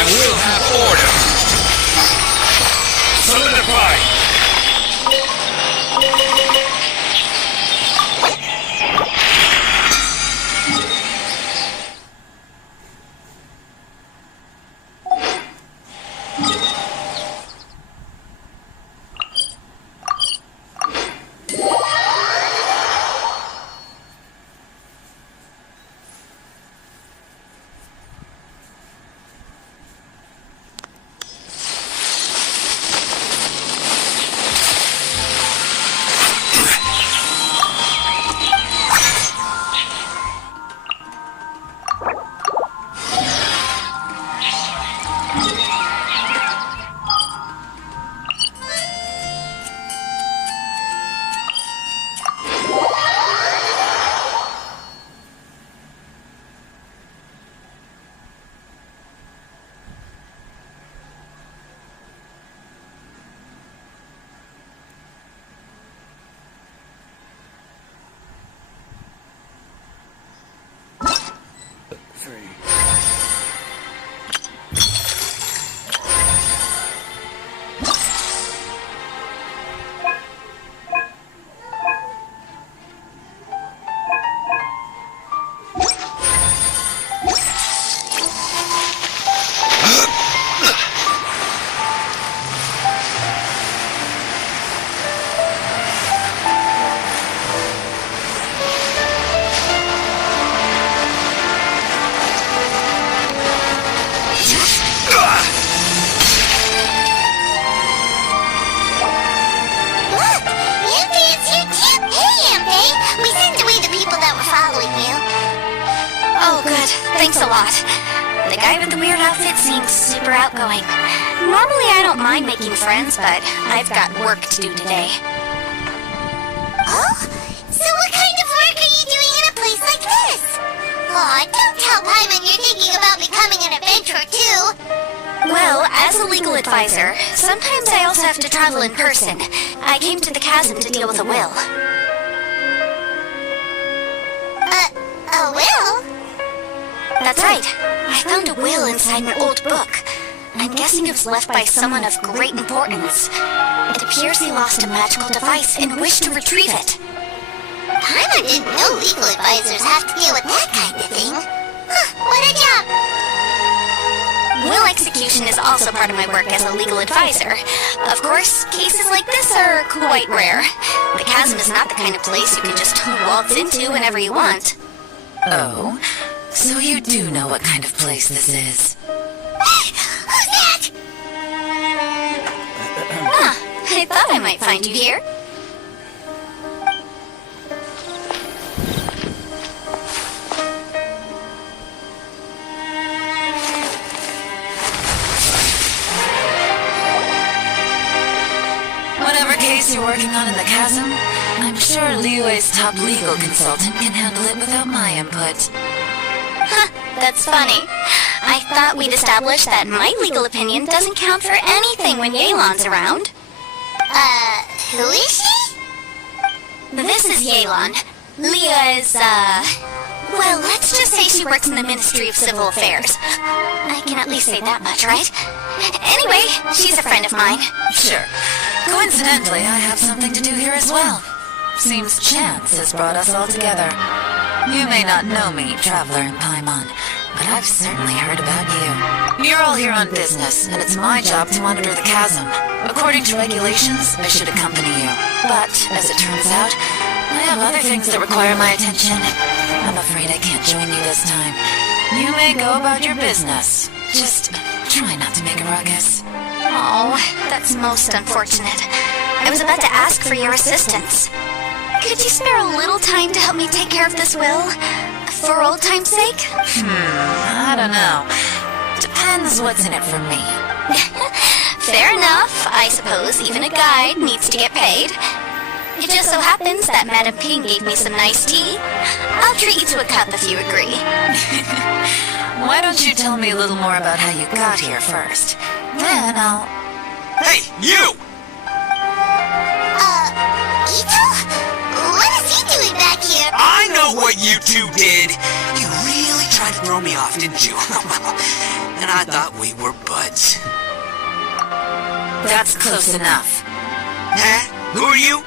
I will have order. Solidify. Thanks a lot. The guy with the weird outfit seems super outgoing. Normally I don't mind making friends, but I've got work to do today. Oh? So what kind of work are you doing in a place like this? Aw, don't tell Paimon you're thinking about becoming an adventurer too. Well, as a legal advisor, sometimes I also have to travel in person. I came to the chasm to deal with a will. A will? That's right. I found a will inside an old book. I'm guessing it was left by someone of great importance. It appears he lost a magical device and wished to retrieve it. Paimon didn't know legal advisors have to deal with that kind of thing. Huh, what a job! Will execution is also part of my work as a legal advisor. Of course, cases like this are quite rare. The chasm is not the kind of place you can just waltz into whenever you want. Oh? So you do know what kind of place this is? Who's that? I thought I might find you here. Whatever case you're working on in the chasm, I'm sure Liyue's top legal consultant can handle it without my input. That's funny. I thought we'd established that my legal opinion doesn't count for anything when Yelan's around. Who is she? This is Yelan. Leah is, well, let's just say she works in the Ministry of Civil Affairs. I can at least say that much, right? Anyway, she's a friend of mine. Sure. Coincidentally, I have something to do here as well. Seems chance has brought us all together. You may not know me, Traveler in Paimon, but I've certainly heard about you. You're all here on business, and it's my job to monitor the chasm. According to regulations, I should accompany you. But, as it turns out, I have other things that require my attention. I'm afraid I can't join you this time. You may go about your business. Just try not to make a ruckus. Oh, that's most unfortunate. I was about to ask for your assistance. Could you spare a little time to help me take care of this will? For old time's sake? I don't know. Depends what's in it for me. Fair enough. I suppose even a guide needs to get paid. It just so happens that Madame Ping gave me some nice tea. I'll treat you to a cup if you agree. Why don't you tell me a little more about how you got here first? Then I'll... Hey, you! Ito? What is he doing back here? I know what you two did! You really tried to throw me off, didn't you? and I thought we were buds. That's close enough. Huh? Who are you?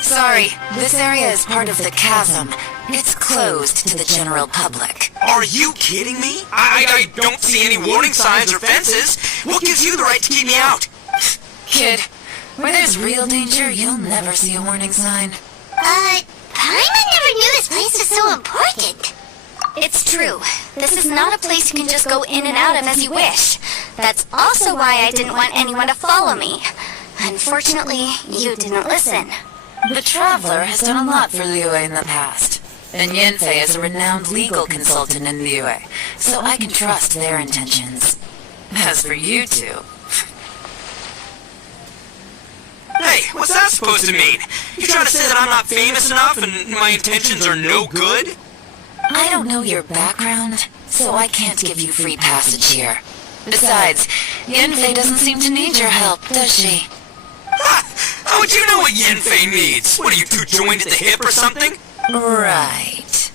Sorry, this area is part of the chasm. It's closed to the general public. Are you kidding me? I don't see any warning signs or fences. What gives you the right to keep me out? Kid, where there's real danger, you'll never see a warning sign. Paimon never knew this place was so important. It's true. This is not a place you can just go in and out of as you wish. That's also why I didn't want anyone to follow me. Unfortunately, you didn't listen. The Traveler has done a lot for Liyue in the past. And Yanfei is a renowned legal consultant in Liyue, so I can trust their intentions. As for you two... Hey, what's that supposed to mean? You trying to say that I'm not famous enough and my intentions are no good? I don't know your background, so I can't give you free passage here. Besides, Yanfei doesn't seem to need your help, does she? Ha! How would you know what Yanfei needs? What are you, two joined at the hip or something? Right.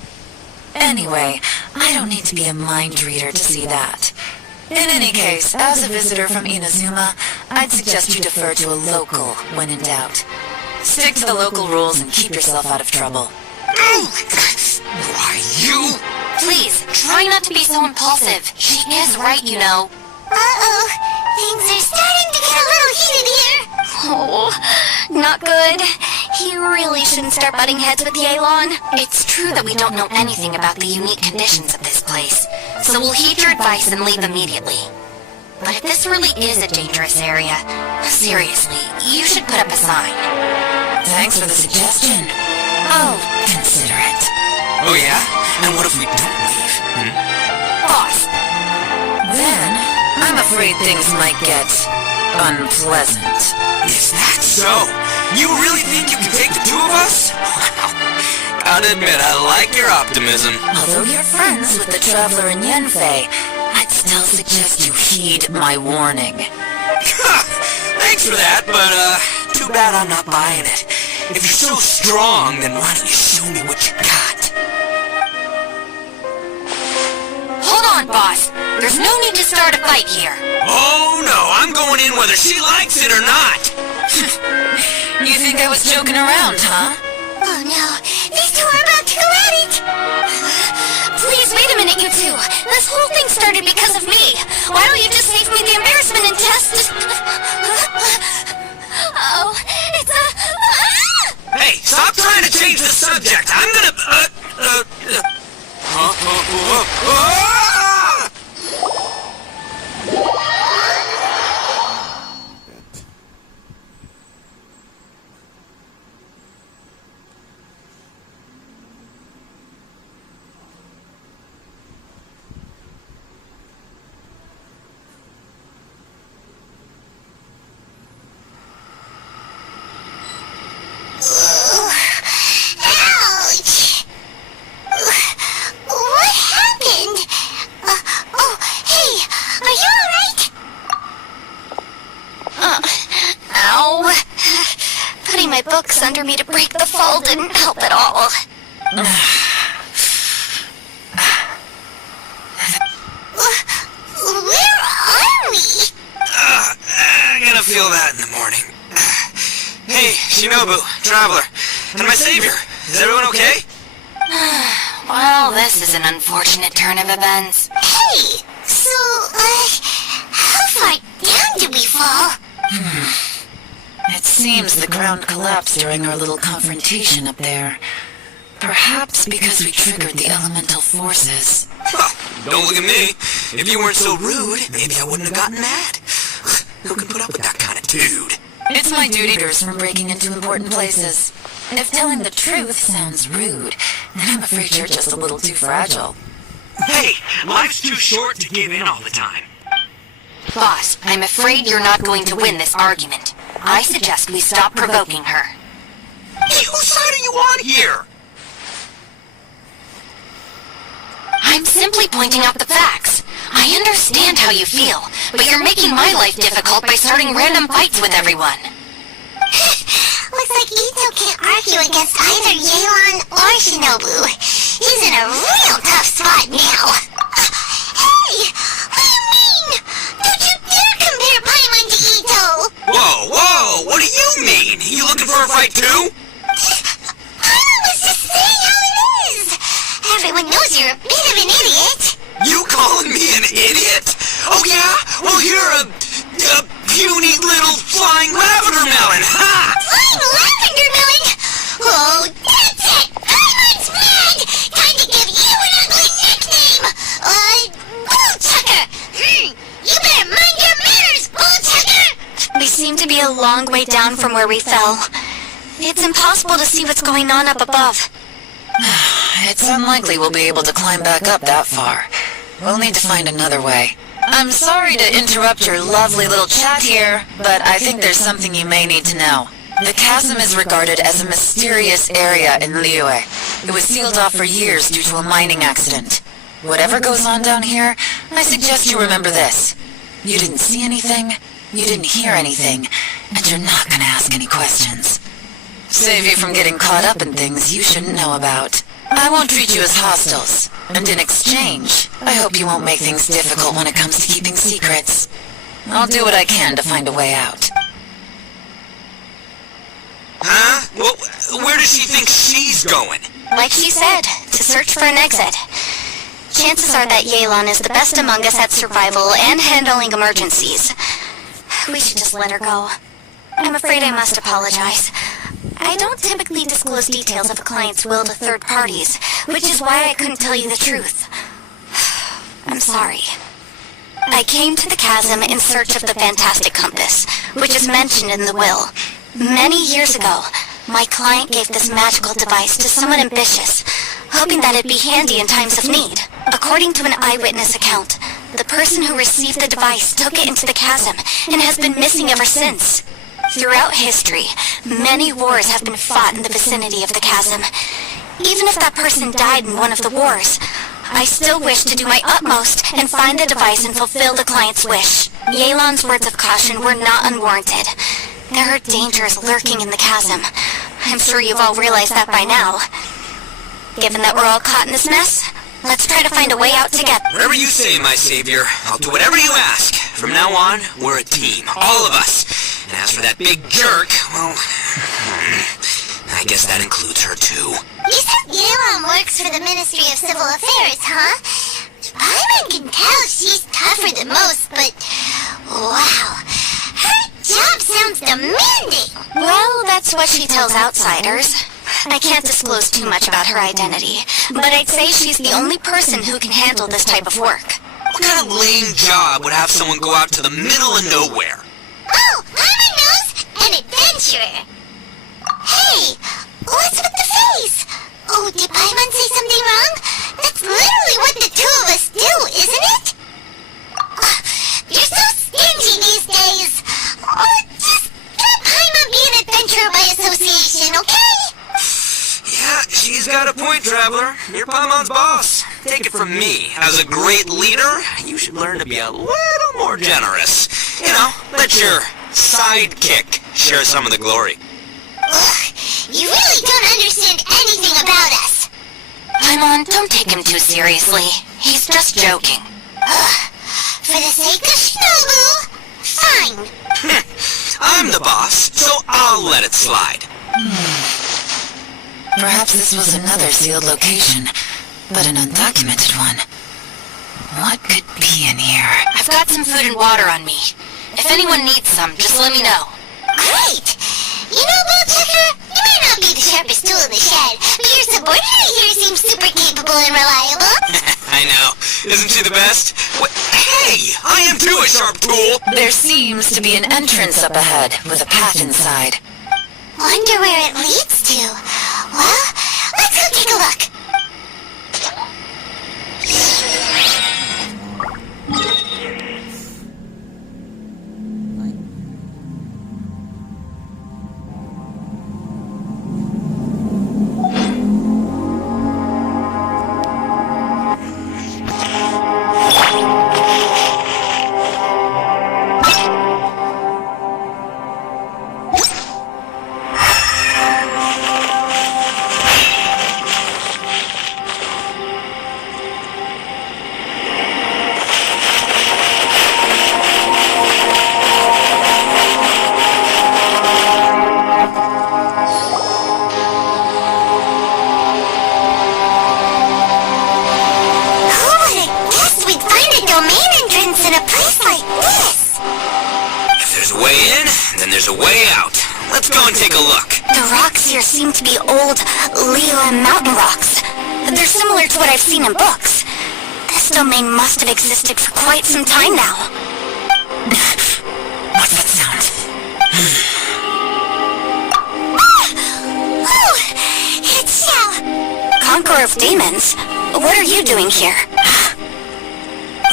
Anyway, I don't need to be a mind reader to see that. In any case, as a visitor from Inazuma, I'd suggest you defer to a local when in doubt. Stick to the local rules and keep yourself out of trouble. Why, you? Please, try not to be so impulsive. She is right, you know. Uh-oh. Things are starting to get a little heated here. Oh, not good. You really shouldn't start butting heads with Yelan. It's true that we don't know anything about the unique conditions of this place, so we'll heed your advice and leave immediately. But if this really is a dangerous area, seriously, you should put up a sign. Thanks for the suggestion. I'll consider it. Oh yeah? And what if we don't leave? Boss, Then, I'm afraid things might get unpleasant. Is that so? You really think you can take the two of us? Wow. Gotta admit, I like your optimism. Although you're friends with the Traveler and Yanfei, I'd still suggest you heed my warning. Thanks for that, but, too bad I'm not buying it. If you're so strong, then why don't you show me what you got? hold on, boss. There's no need to start a fight here. Oh no, I'm going in whether she likes it or not. You think I was joking around, huh? Oh no, these two are about to go at it! Please, wait a minute, you two. This whole thing started because of me. Why don't you just save me the embarrassment and just... Oh, it's a... Hey, stop trying to change the subject. I'm gonna... Ouch! What happened? Oh, hey, are you alright? Ow. Putting my books under me to break the fall didn't help at all. Where are we? I'm gonna feel that in the morning. Hey, Shinobu, Traveler, and my savior. Is everyone okay? Well, this is an unfortunate turn of events. Hey, so, how far down did we fall? It seems the ground collapsed during our little confrontation up there. Perhaps because we triggered the elemental forces. Well, don't look at me. If you weren't so rude, maybe I wouldn't have gotten mad. Who can put up with that kind of dude? It's my duty from breaking into important places. If telling the truth sounds rude, then I'm afraid you're just a little too fragile. Hey, life's too short to give in all the time. Boss, I'm afraid you're not going to win this argument. I suggest we stop provoking her. Hey, whose side are you on here? I'm simply pointing out the facts. I understand how you feel, but you're making my life difficult by starting random fights with everyone. Looks like Ito can't argue against either Yelan or Shinobu. He's in a real tough spot now. Hey, what do you mean? firefight too? I was just saying how it is. Everyone knows you're a bit of an idiot. You calling me an idiot? Oh yeah? Well, you're a puny little flying lavender melon, ha! Flying lavender melon? Oh, that's it. Paimon's mad. Time to give you an ugly nickname. Bullchucker. You better mind your manners, Bullchucker. We seem to be a long way down from where we fell. It's impossible to see what's going on up above. It's unlikely we'll be able to climb back up that far. We'll need to find another way. I'm sorry to interrupt your lovely little chat here, but I think there's something you may need to know. The chasm is regarded as a mysterious area in Liyue. It was sealed off for years due to a mining accident. Whatever goes on down here, I suggest you remember this. You didn't see anything, you didn't hear anything, and you're not gonna ask any questions. Save you from getting caught up in things you shouldn't know about. I won't treat you as hostiles, and in exchange, I hope you won't make things difficult when it comes to keeping secrets. I'll do what I can to find a way out. Huh? Well, where does she think she's going? Like she said, to search for an exit. Chances are that Yelan is the best among us at survival and handling emergencies. We should just let her go. I'm afraid I must apologize. I don't typically disclose details of a client's will to third parties, which is why I couldn't tell you the truth. I'm sorry. I came to the chasm in search of the fantastic compass, which is mentioned in the will. Many years ago, my client gave this magical device to someone ambitious, hoping that it'd be handy in times of need. According to an eyewitness account, the person who received the device took it into the chasm and has been missing ever since. Throughout history, many wars have been fought in the vicinity of the chasm. Even if that person died in one of the wars, I still wish to do my utmost and find the device and fulfill the client's wish. Yelan's words of caution were not unwarranted. There are dangers lurking in the chasm. I'm sure you've all realized that by now. Given that we're all caught in this mess, let's try to find a way out together. Whatever you say, my savior. I'll do whatever you ask. From now on, we're a team. All of us. And as for that big jerk, well, I guess that includes her too. You said Yelan works for the Ministry of Civil Affairs, huh? Paimon can tell she's tougher than most, but wow, her job sounds demanding. Well, that's what she tells outsiders. I can't disclose too much about her identity, but I'd say she's the only person who can handle this type of work. What kind of lame job would have someone go out to the middle of nowhere? Oh, Paimon knows! An adventurer! Hey, what's with the face? Oh, did Paimon say something wrong? That's literally what the two of us do, isn't it? You're so stingy these days! Oh, just let Paimon be an adventurer by association, okay? Yeah, she's got a point, Traveler. You're Paimon's boss. Take it from me. As a great leader, you should learn to be a little more generous. You know, let your sidekick share some of the glory. Ugh, you really don't understand anything about us. Paimon, don't take him too seriously. He's just joking. For the sake of Shinobu, fine. I'm the boss, so I'll let it slide. Perhaps this was another sealed location, but an undocumented one. What could be in here? I've got some food and water on me. If anyone needs some, just let me know. Great! You know, Bullchucker, you may not be the sharpest tool in the shed, but your subordinate here seems super capable and reliable. I know. Isn't she the best? What? Hey! I am too a sharp tool! There seems to be an entrance up ahead with a path inside. Wonder where it leads to. Well, let's go take a look. There's a way in, and then there's a way out. Let's go and take a look. The rocks here seem to be old Lila mountain rocks. They're similar to what I've seen in books. This domain must have existed for quite some time now. What's that sound? Oh, it's Conqueror of Demons. What are you doing here?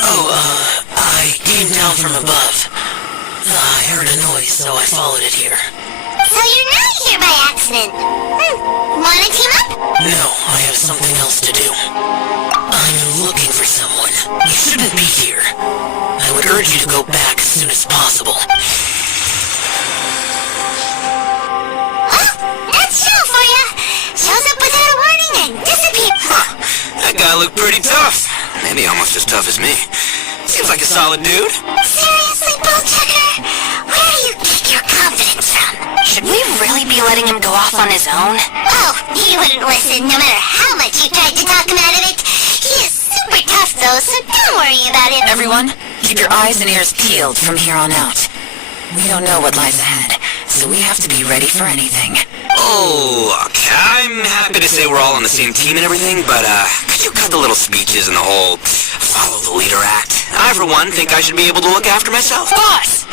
I came down from above. I heard a noise, so I followed it here. So you're not here by accident. Wanna team up? No, I have something else to do. I'm looking for someone. You shouldn't be here. I would urge you to go back as soon as possible. Huh? That's Shao for ya. Shows up without a warning and disappears. Huh. That guy looked pretty tough. Maybe almost as tough as me. Seems like a solid dude. Seriously, Bullchucker? Where do you get your confidence from? Should we really be letting him go off on his own? Oh, he wouldn't listen no matter how much you tried to talk him out of it. He is super tough though, so don't worry about it. Everyone, keep your eyes and ears peeled from here on out. We don't know what lies ahead, so we have to be ready for anything. Oh, look, I'm happy to say we're all on the same team and everything, but, could you cut the little speeches and the whole follow the leader act? I, for one, think I should be able to look after myself. Boss!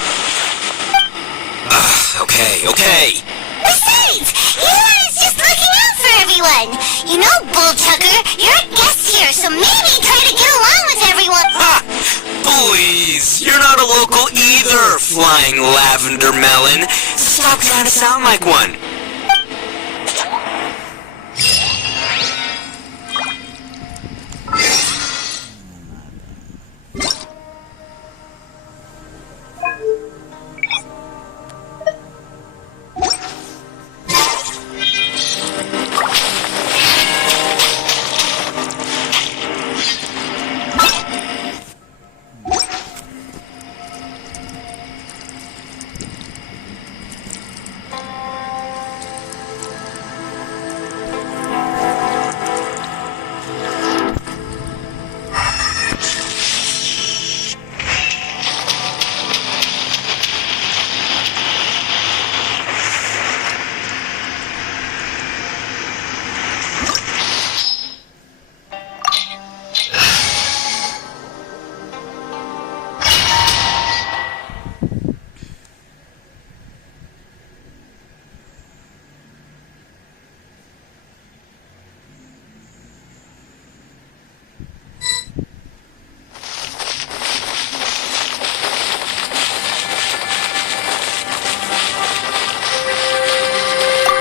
Okay. Besides, Elon is just looking out for everyone. You know, Bullchucker, you're a guest here, so maybe try to get along with everyone. Ha! Please, you're not a local either, flying lavender melon. Stop trying to sound like one.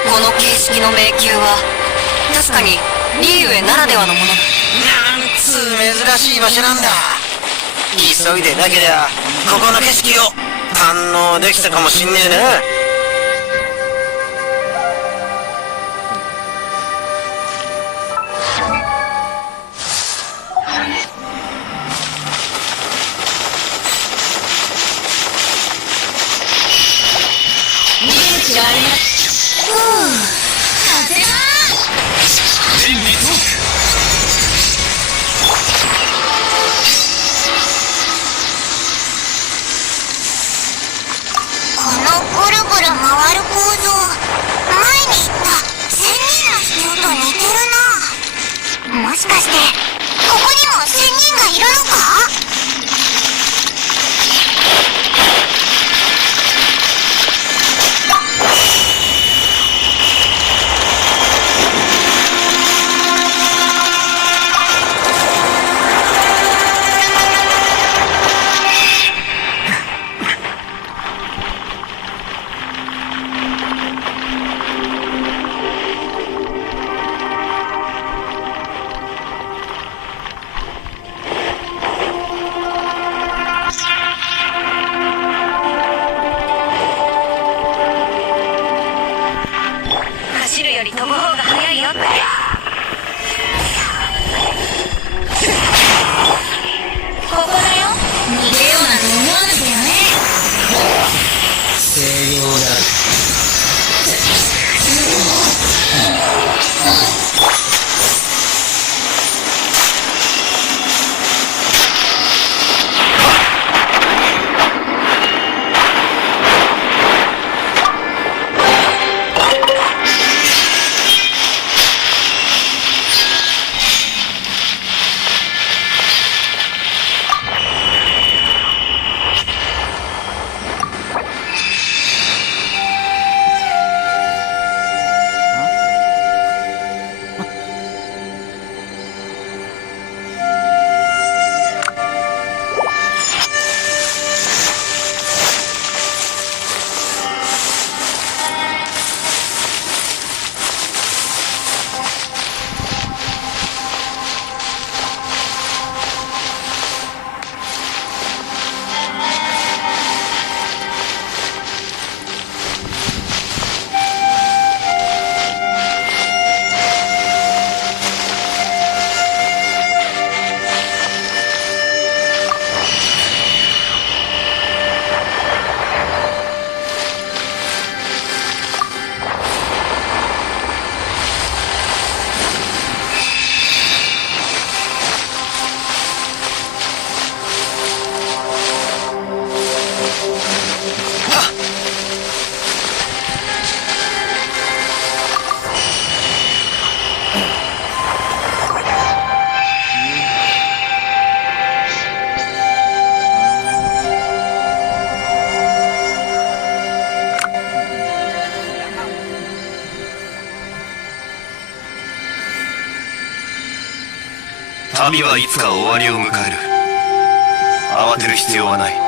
この形式の迷宮は確かにリーウェならではのもの。なんつう珍しい場所なんだ。急いでなけりゃここの景色を堪能できたかもしんねえな。このぐるぐる回る構造、前に言った仙人の必要と似てるな。もしかしてここにも仙人がいるのか？旅はいつか終わりを迎える。慌てる必要はない。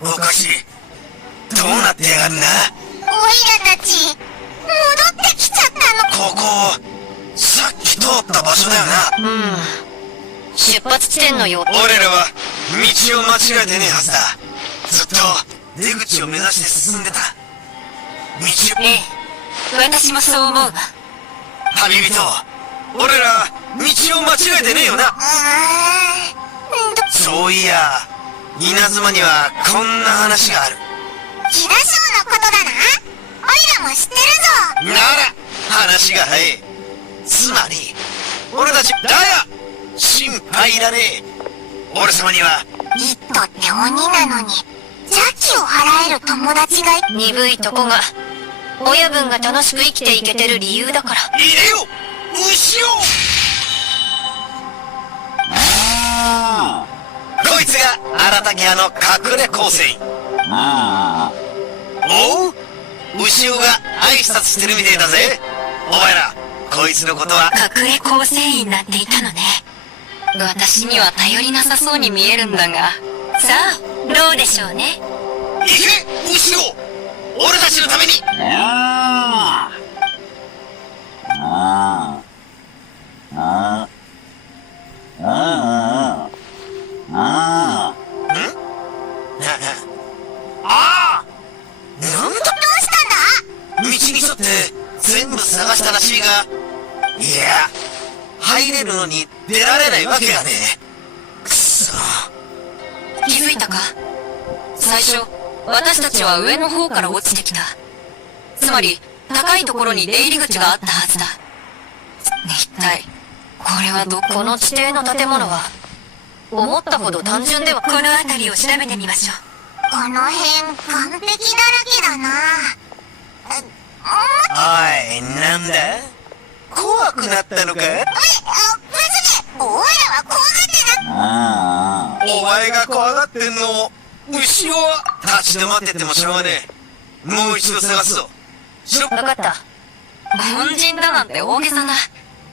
おかしい。どうなってやがるんだ。オイラたち戻ってきちゃったの。ここさっき通った場所だよな。出発地点のよう。俺らは道を間違えてねえはずだ。ずっと出口を目指して進んでた。道を。ええ、私もそう思うわ。旅人、俺ら道を間違えてねえよな。そういや、稲妻にはこんな話がある。キラショーのことだな。オイラも知ってるぞ。なら話が早い。つまり俺たちだが心配いらねえ。俺様にはリットって鬼なのに邪気を払える友達が鈍いとこが親分が楽しく生きていけてる理由だから。入れよ牛を。こいつが荒竹屋の隠れ構成員。おう、牛尾が挨拶してるみてえだぜ。お前らこいつのことは隠れ構成員なんていたのね。私には頼りなさそうに見えるんだが、さあどうでしょうね。行け牛尾、俺たちのために。なんだ、どうしたんだ。道に沿って全部探したらしいが、いや入れるのに出られないわけがねえ。くそ。気づいたか？最初、私たちは上の方から落ちてきた。つまり、高いところに出入り口があったはずだ。一体、これはこの地底の建物は、思ったほど単純では。この辺りを調べてみましょう。この辺、完璧だらけだな。おい、なんだ怖くなったのか？別に、お前らは怖がってな。お前が怖がってんのを、後ろは立ち止まっててもしょうがねえ。もう一度探すぞ。わかった。凡人だなんて大げさな。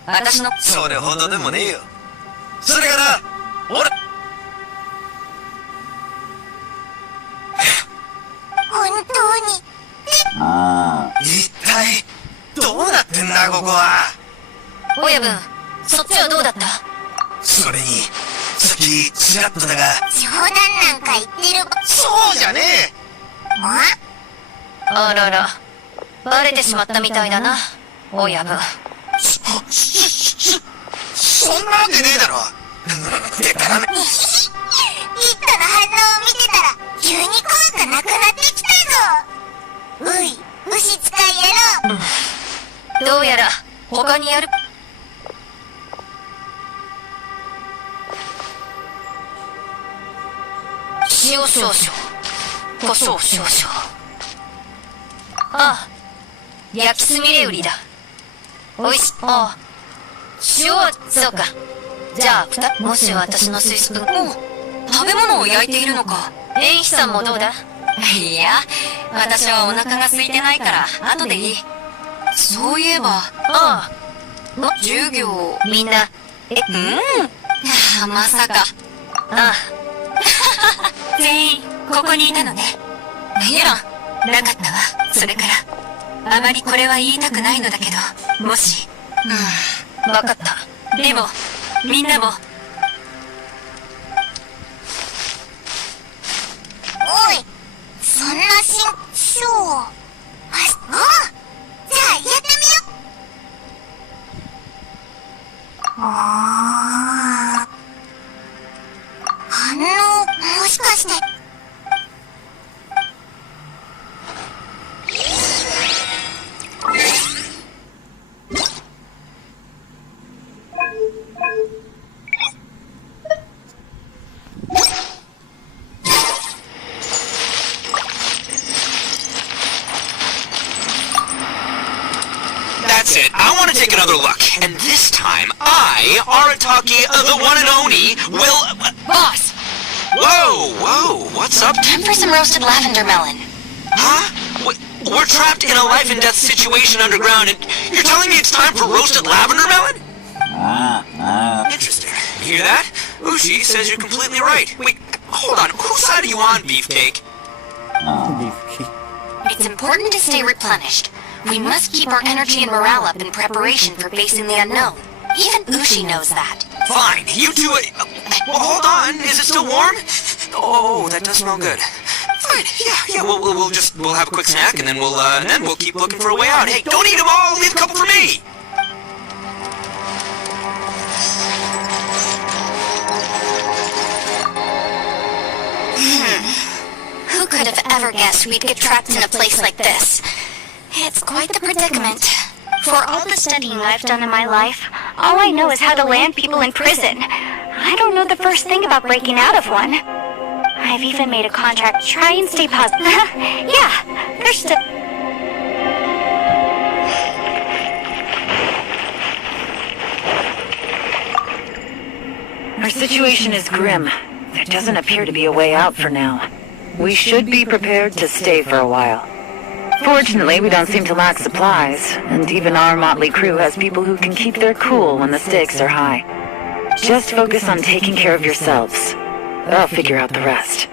私の。それほどでもねえよ。それからな、俺。本当に。一体、どうなってんだ、ここは。親分、そっちはどうだった？それに、さっき、ちらっとだが。冗談なんか言ってる。そうじゃねえ。あらら、バレてしまったみたいだな、親分。そんなんでねえだろ。でたらめ。ヒットの反応を見てたら、急に怖くなくなってきたぞ。おい、牛使い野郎。どうやら、他にやる。塩少々、胡椒少々。ああ、焼きすみれ売りだ。おいし、ああ、塩は、そうか。じゃあ、もし私の推測、食べ物を焼いているのか。演飛さんもどうだ？いや、私はお腹が空いてないから、後でいい。そういえば、ああ、授業、みんな、まさか。ああ。全員、ここにいたのね。いや、なかったわ。それから、あまりこれは言いたくないのだけど、もし、わかった。でも、みんなも、おい、そんなじゃあやってみよう。反応、もしかして。That's it. I want to take another look. And this time, I, Arataki, the one and only, will... boss! Whoa, what's up? Time for some roasted lavender melon. Huh? We're trapped in a life and death situation underground, and you're telling me it's time for roasted lavender melon? Interesting. You hear that? Ushi says you're completely right. Wait, hold on. Whose side are you on, Beefcake? It's important to stay replenished. We must keep our energy and morale up in preparation for facing the unknown. Even Ushi knows that. Fine, you two... well, hold on. Is it still warm? Oh, that does smell good. Fine, yeah, we'll have a quick snack, and then we'll keep looking for a way out. Hey, don't eat them all! Leave a couple for me! Who could have ever guessed we'd get trapped in a place like this? It's quite the predicament. For all the studying I've done in my life, all I know is how to land people in prison. I don't know the first thing about breaking out of one. I've even made a contract to try and stay positive. Yeah, there's still... Our situation is grim. There doesn't appear to be a way out for now. We should be prepared to stay for a while. Fortunately, we don't seem to lack supplies, and even our motley crew has people who can keep their cool when the stakes are high. Just focus on taking care of yourselves. I'll figure out the rest.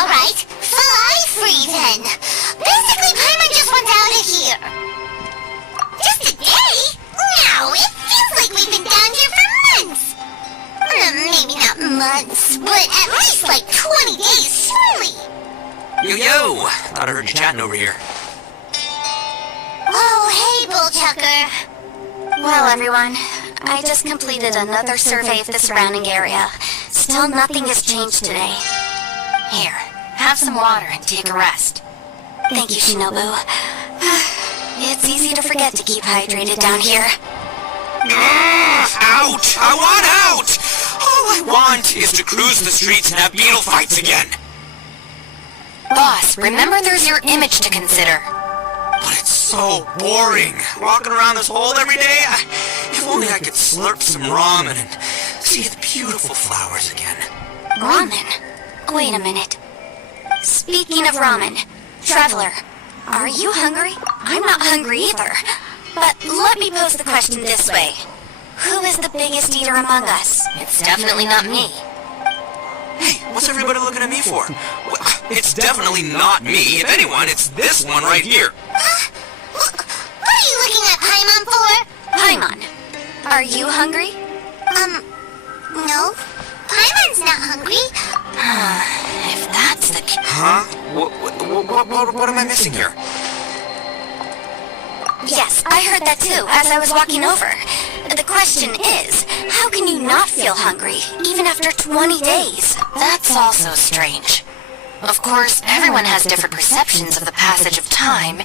Alright, fly free then. Basically, Paimon just wants out of here. Just a day? No, it feels like we've been down here for months. Maybe not months, but at least like 20 days, surely. Yo! Thought I heard you chatting over here. Oh, hey, Bullchucker. Well, everyone, I just completed another survey of the surrounding area. Still nothing has changed today. Here, have some water and take a rest. Thank you, Shinobu. It's easy to forget to keep hydrated down here. Out! I want out! All I want is to cruise the streets and have beetle fights again. Boss, remember there's your image to consider. But it's so boring, walking around this hole every day. If only I could slurp some ramen and see the beautiful flowers again. Ramen? Wait a minute. Speaking of ramen, Traveler, are you hungry? I'm not hungry either. But let me pose the question this way. Who is the biggest eater among us? It's definitely not me. Hey, what's everybody looking at me for? Well, it's definitely not me. If anyone, it's this one right here. What are you looking at Paimon for? Paimon, are you hungry? No. Paimon's not hungry. If that's the case... Huh? What am I missing here? Yes, I heard that too, as I was walking over. The question is, how can you not feel hungry, even after 20 days? That's also strange. Of course, everyone has different perceptions of the passage of time,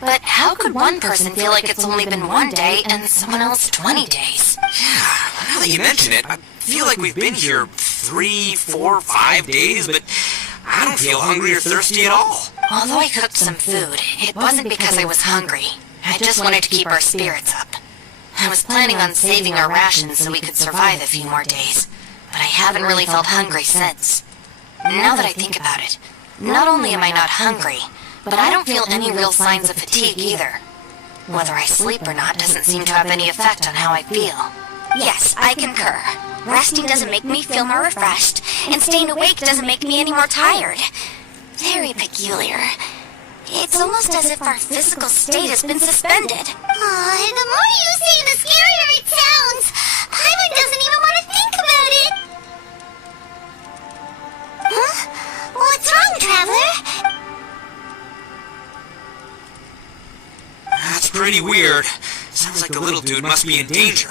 but how could one person feel like it's only been one day and someone else 20 days? Yeah, now that you mention it, I feel like we've been here 3, 4, 5 days, but I don't feel hungry or thirsty at all. Although I cooked some food, it wasn't because I was hungry. I just wanted to keep our spirits up. I was planning on saving our rations so we could survive a few more days, but I haven't really felt hungry since. Now that I think about it, not only am I not hungry, but I don't feel any real signs of fatigue either. Whether I sleep or not doesn't seem to have any effect on how I feel. Yes, I concur. Resting doesn't make me feel more refreshed, and staying awake doesn't make me any more tired. Very peculiar. It's almost as if our physical state has been suspended. Aw, the more you say, the scarier it sounds. Paimon doesn't even want to think about it. Huh? What's wrong, Traveler? That's pretty weird. Sounds like the little dude must be in danger.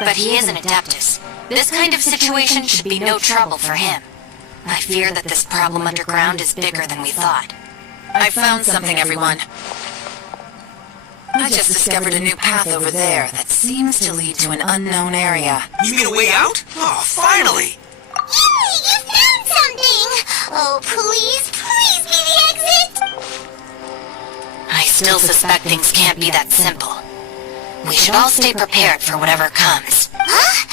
But he is an Adeptus. This kind of situation should be no trouble for him. I fear that this problem underground is bigger than we thought. I found something, everyone. I just discovered a new path over there that seems to lead to an unknown area. You mean a way out? Oh, finally! Yay, you found something! Oh, please, please be the exit! I still suspect things can't be that simple. We should all stay prepared for whatever comes. Huh?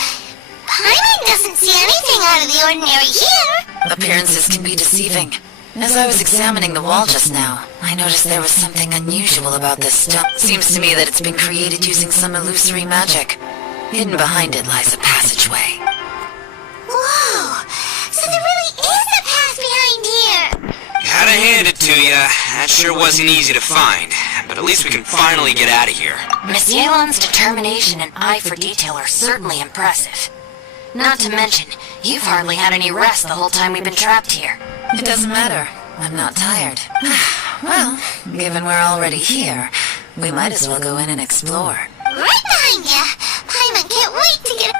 Paimon doesn't see anything out of the ordinary here. Appearances can be deceiving. As I was examining the wall just now, I noticed there was something unusual about this stone. Seems to me that it's been created using some illusory magic. Hidden behind it lies a passageway. Whoa! So there really is a path behind here! Gotta hand it to ya. That sure wasn't easy to find. But at least we can finally get out of here. Miss Yelan's determination and eye for detail are certainly impressive. Not to mention, you've hardly had any rest the whole time we've been trapped here. It doesn't matter. I'm not tired. Well, given we're already here, we might as well go in and explore. Right behind ya! Paimon can't wait to get...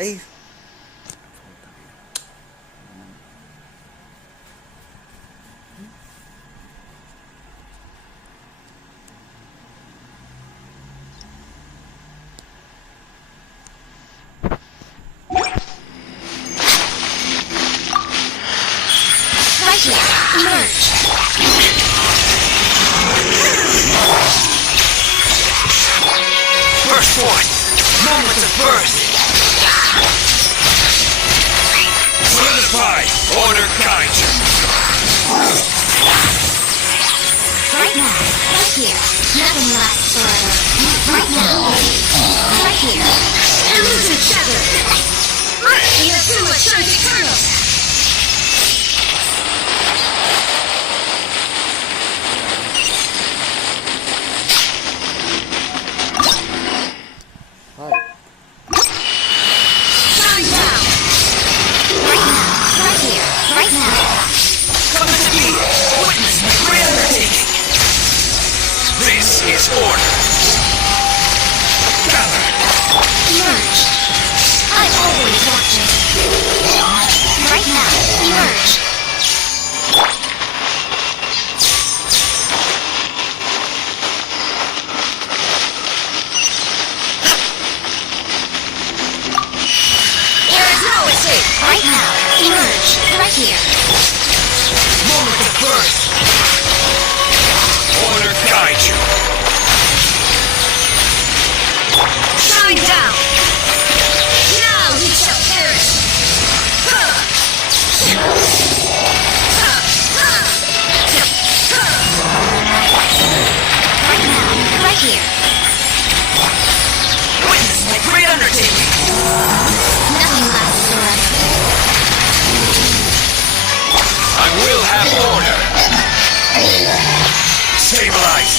Ay! Right here. Emerge. Burst forth! Moment of birth! Solidified! Order Kaiju! Right now. Right here. Nothing lasts forever. Right now. Right here. Illusion shattered. Inazuma shines eternal. Hi. Shine down. Right now. Right here. Right now. Come to me! Witness my great undertaking! This is order! Gather! Emerge. I'm always watching. Right now. Emerge. There is no escape. Right now. Emerge. Right here. Moment of birth! Order Kaiju! Shine down. Now he shall perish. Right now. Right here. Witness my great undertaking! Nothing lasts forever. I will have order! Stabilize!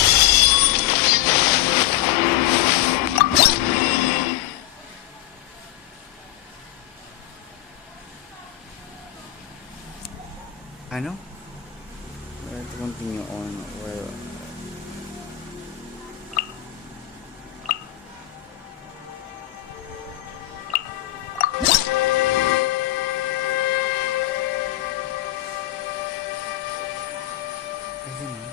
Ano? To continue on where... Ayun na.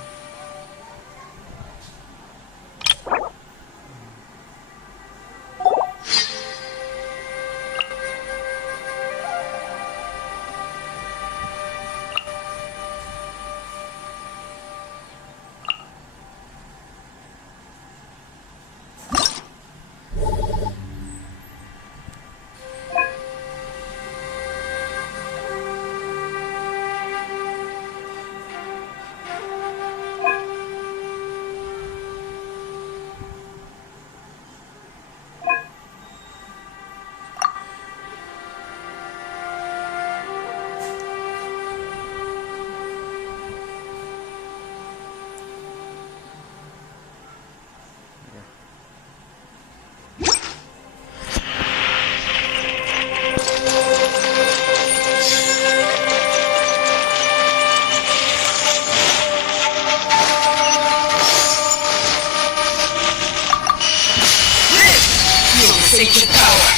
Ancient power!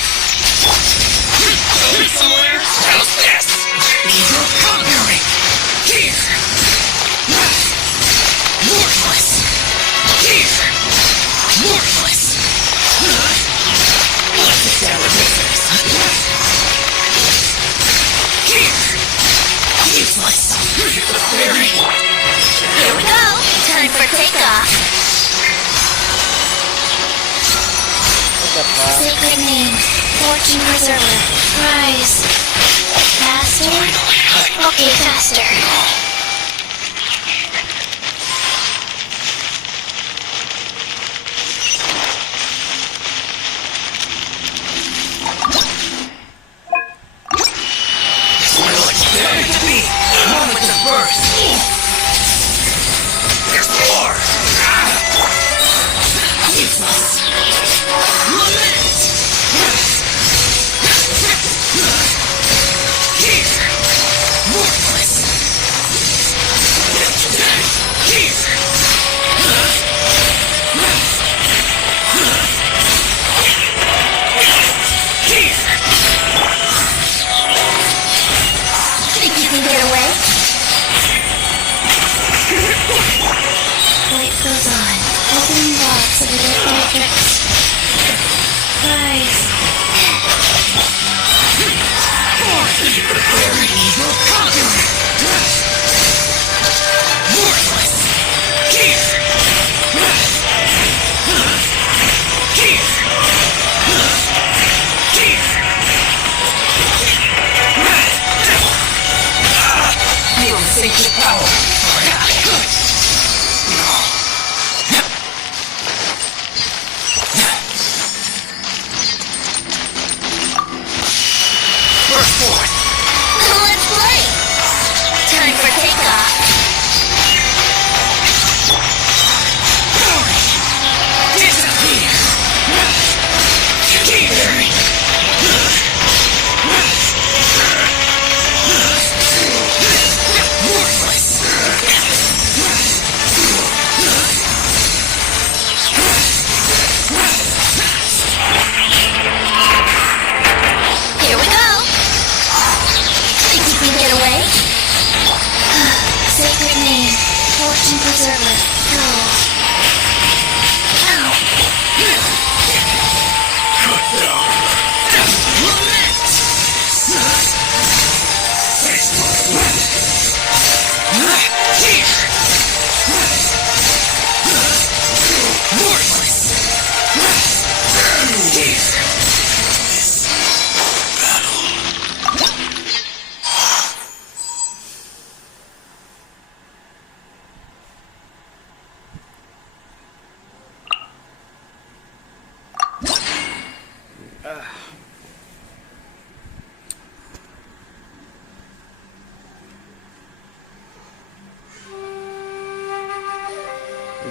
Here somewhere? How's this? You're conquering! Here! Worthless! Here! Worthless! Let's establish business! Here! Useless! Fairy! Here we go. Time for takeoff. Sacred name, Fortune Preserver. Rise. Faster? Okay, faster. Dare to be! Moment of birth! There's more! Useless! Lament! Here! Worthless!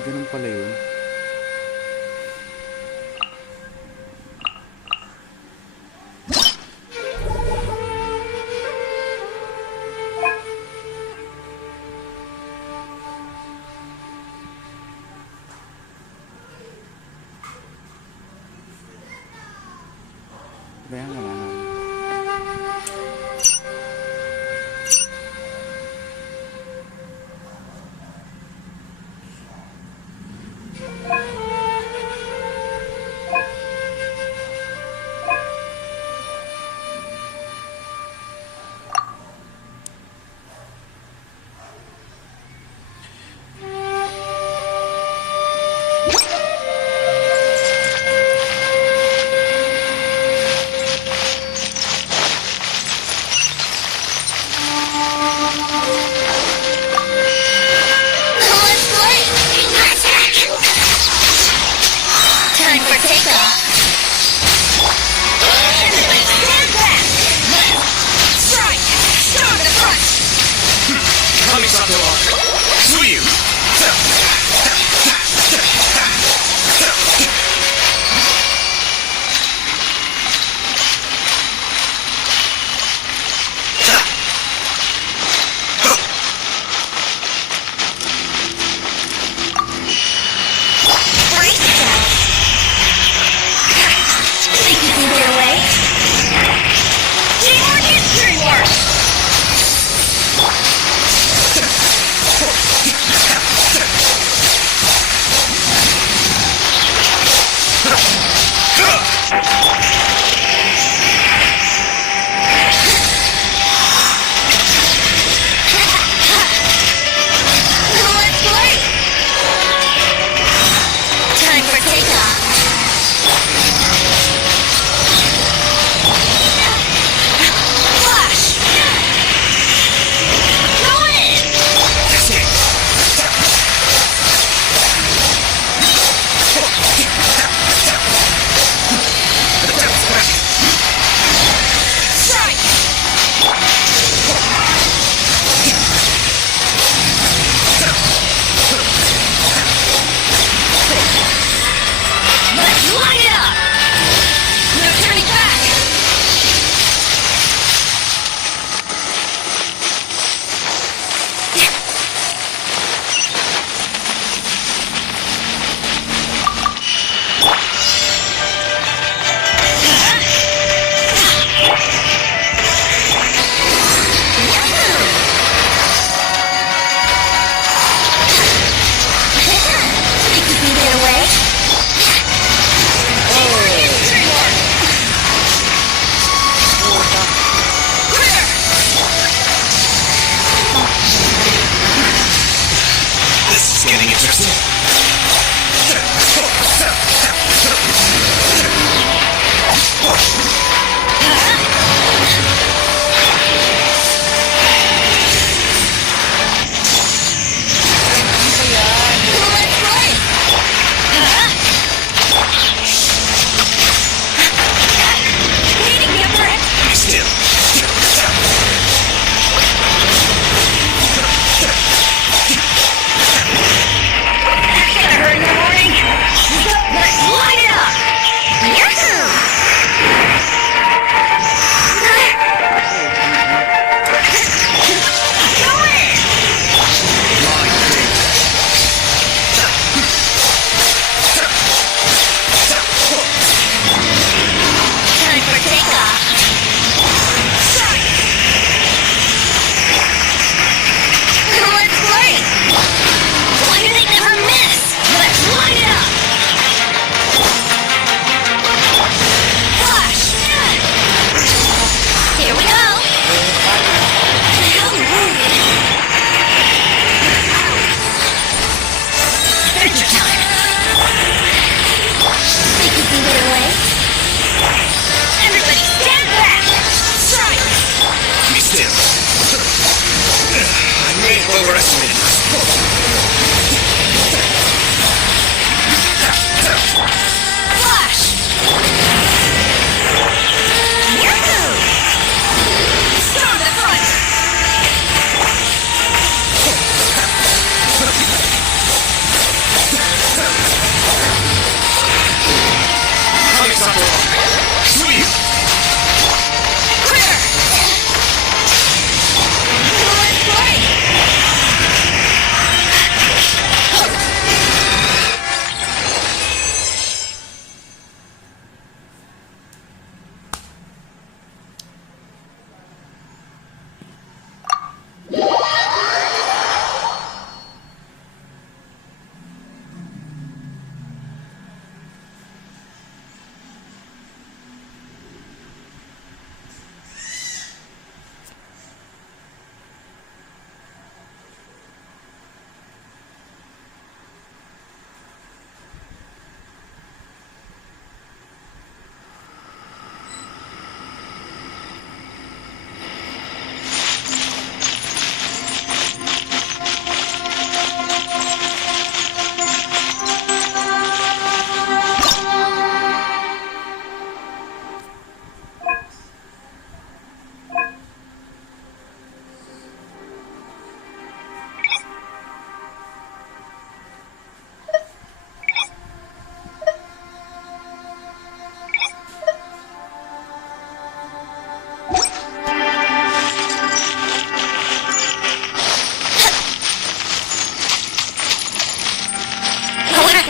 Ganun pala yun. Kaya nga naman.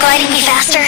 sliding me faster?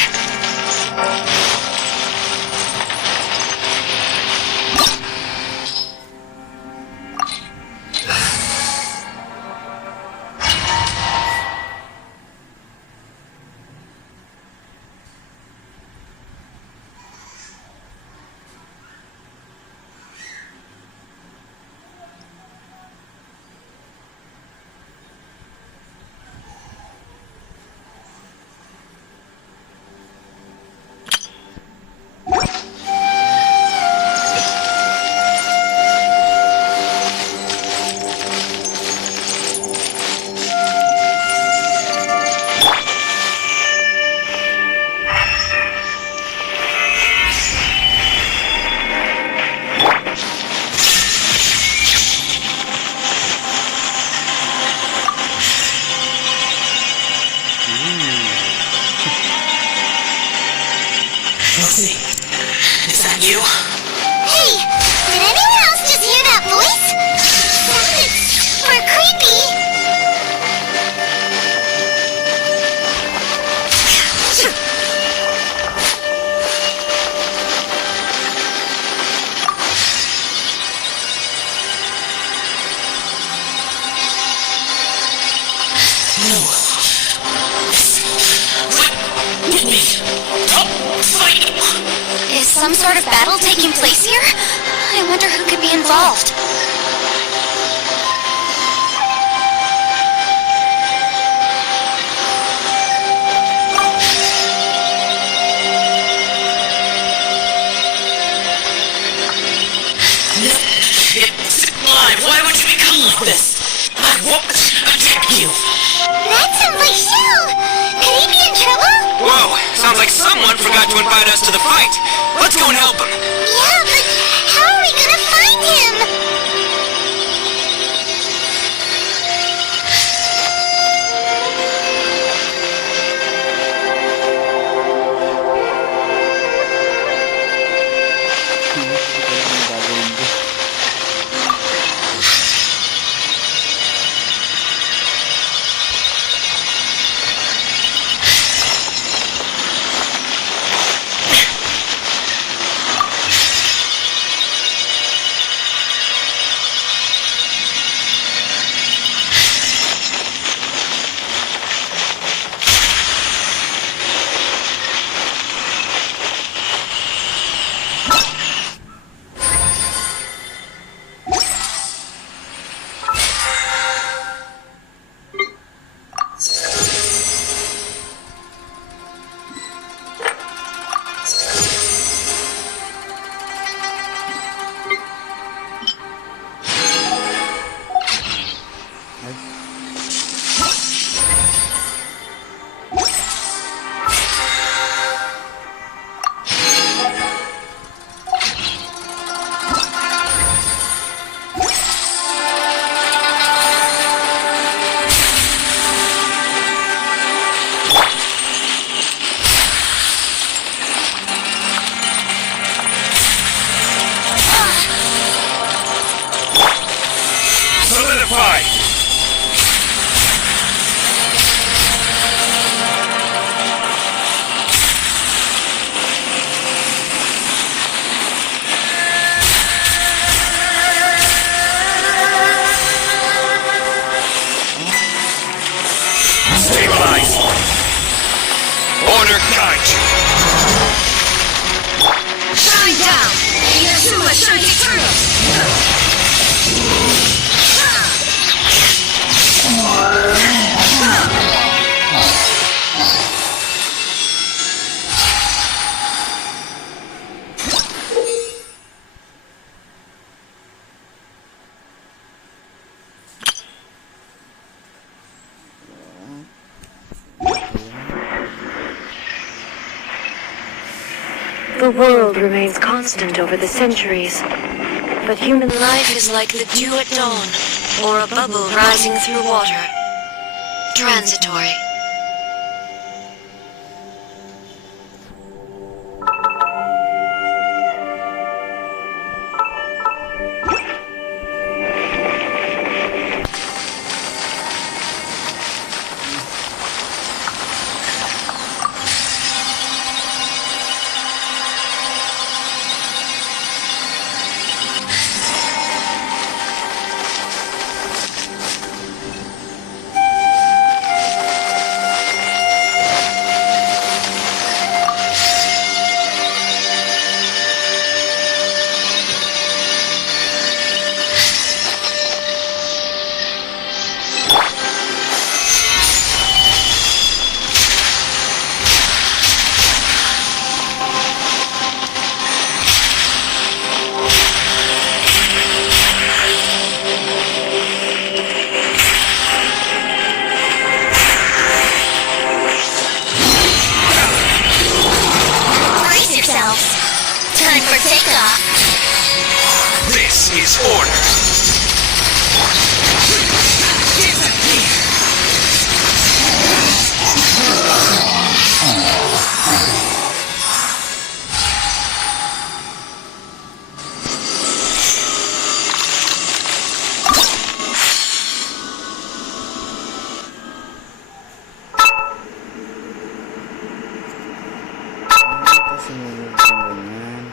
Lucy, is that you? Hey, did anyone else just hear that voice? Sounded super creepy. No. Get me! Don't fight! Is some sort of battle taking place here? I wonder who could be involved. It's live. Why would you become like this? I won't attack you. That sounds like Shell. Could he be in trouble? Whoa, sounds like someone forgot to invite us to the fight. Let's go and help him. Yeah, but how are we gonna find him? Solidify! Stabilize! Order guide you! Shine down! Inazuma shine through! The world remains constant over the centuries, but human life Is like the dew at dawn, or a bubble rising through water. Transitory. Time for takeoff. This is order. Kasi nunod ng ganyan.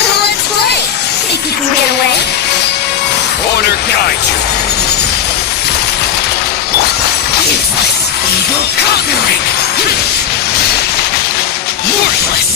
Let's play. Think you can get away? Order guide you. Useless, evil conquering! Worthless!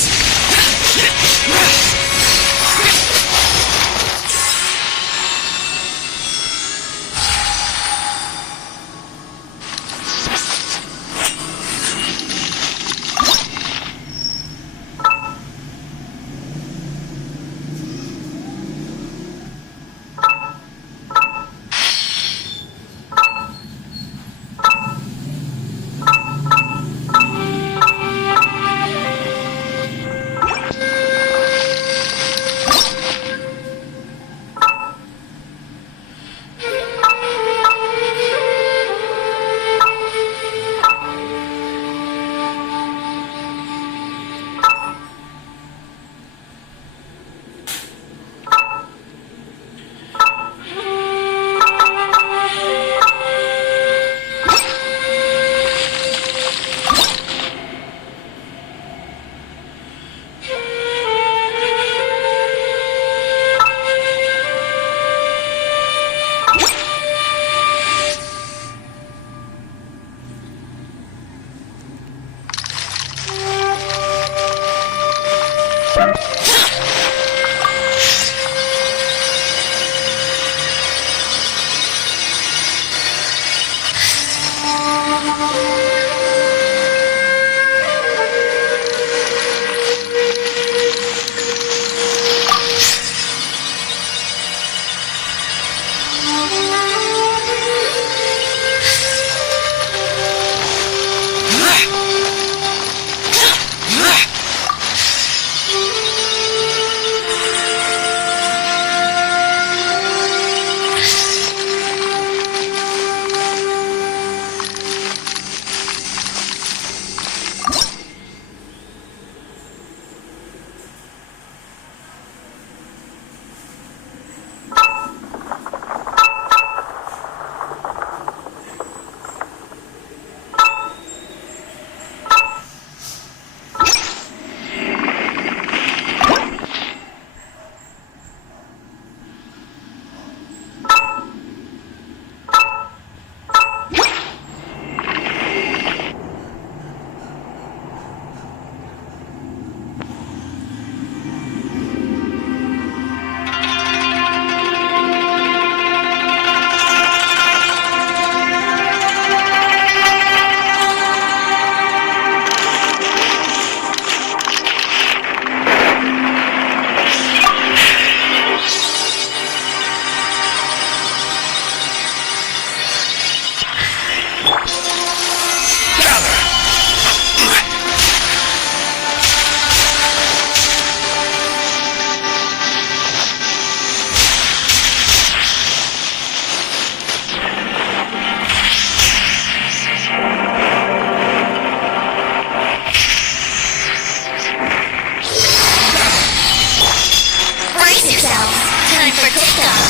for takeoff.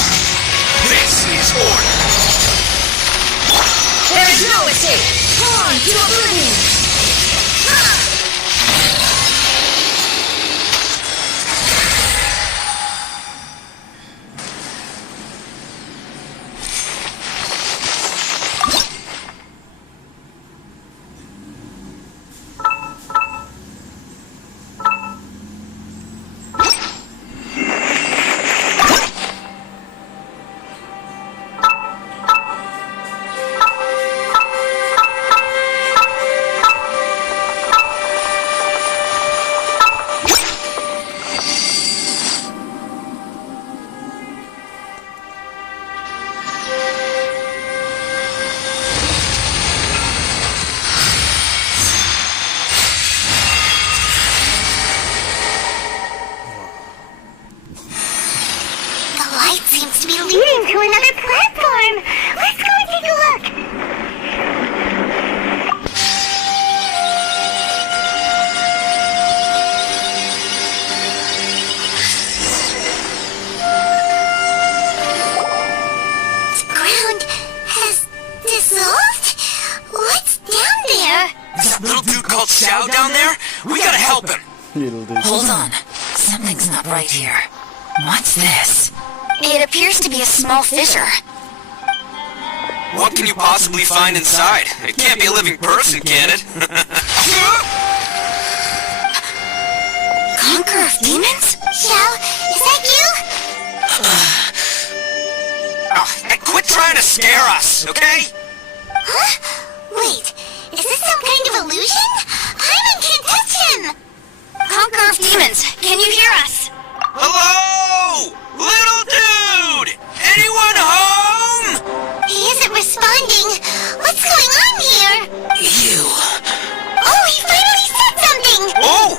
This is order. There is no escape. On to oblivion. Seems to be leading to another platform. Let's go and take a look. The ground has dissolved? What's down there? Is that little dude called Xiao down there? We gotta help him. Little dude. Hold on. Something's not right here. What's this? It appears to be a small fissure. What can you possibly find inside? It can't be a living person, can it? Conqueror of demons? Xiao, is that you? Oh, hey, quit trying to scare us, okay? Huh? Wait, is this some kind of illusion? Paimon can't touch him! Conqueror of demons, can you hear us? Hello? Little dude! Anyone home? He isn't responding. What's going on here? You. Oh, he finally said something! Oh!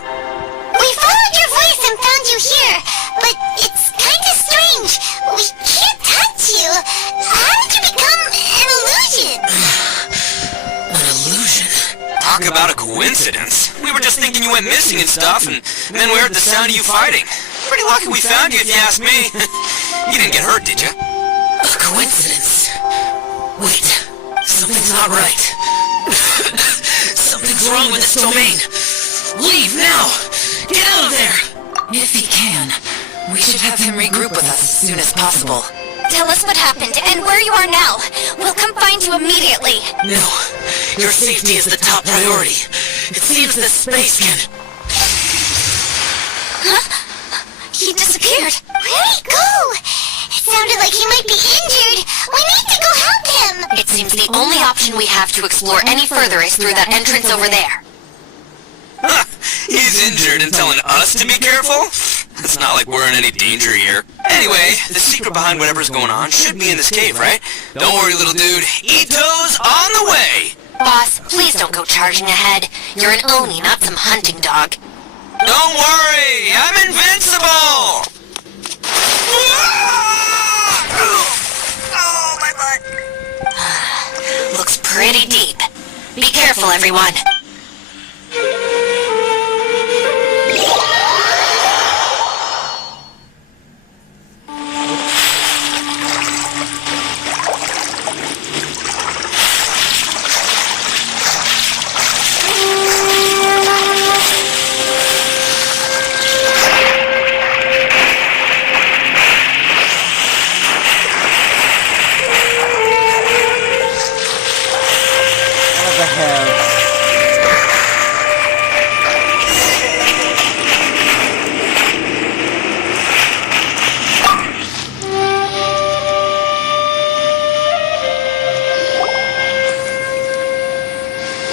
We followed your voice and found you here, but it's kinda strange. We can't touch you. How did you become an illusion? An illusion. Talk about a coincidence. We were just thinking you went missing and stuff, and then we heard the sound of you fighting. Pretty lucky we found you, if you ask me. You didn't get hurt, did you? A coincidence. Wait, something's not right. Something's wrong with this domain. Leave now! Get out of there! If he can, we should have him regroup with us as soon as possible. Tell us what happened and where you are now. We'll come find you immediately. No, your safety is the top priority. It seems this space can... Huh? He disappeared. Where'd he go? It sounded like he might be injured. We need to go help him. It seems the only option we have to explore any further is through that entrance over there. Huh, he's injured and telling us to be careful? It's not like we're in any danger here. Anyway, the secret behind whatever's going on should be in this cave, right? Don't worry, little dude. Ito's on the way! Boss, please don't go charging ahead. You're an Oni, not some hunting dog. Don't worry, I'm invincible! Oh, my butt. Looks pretty deep. Be careful, everyone. What the hell?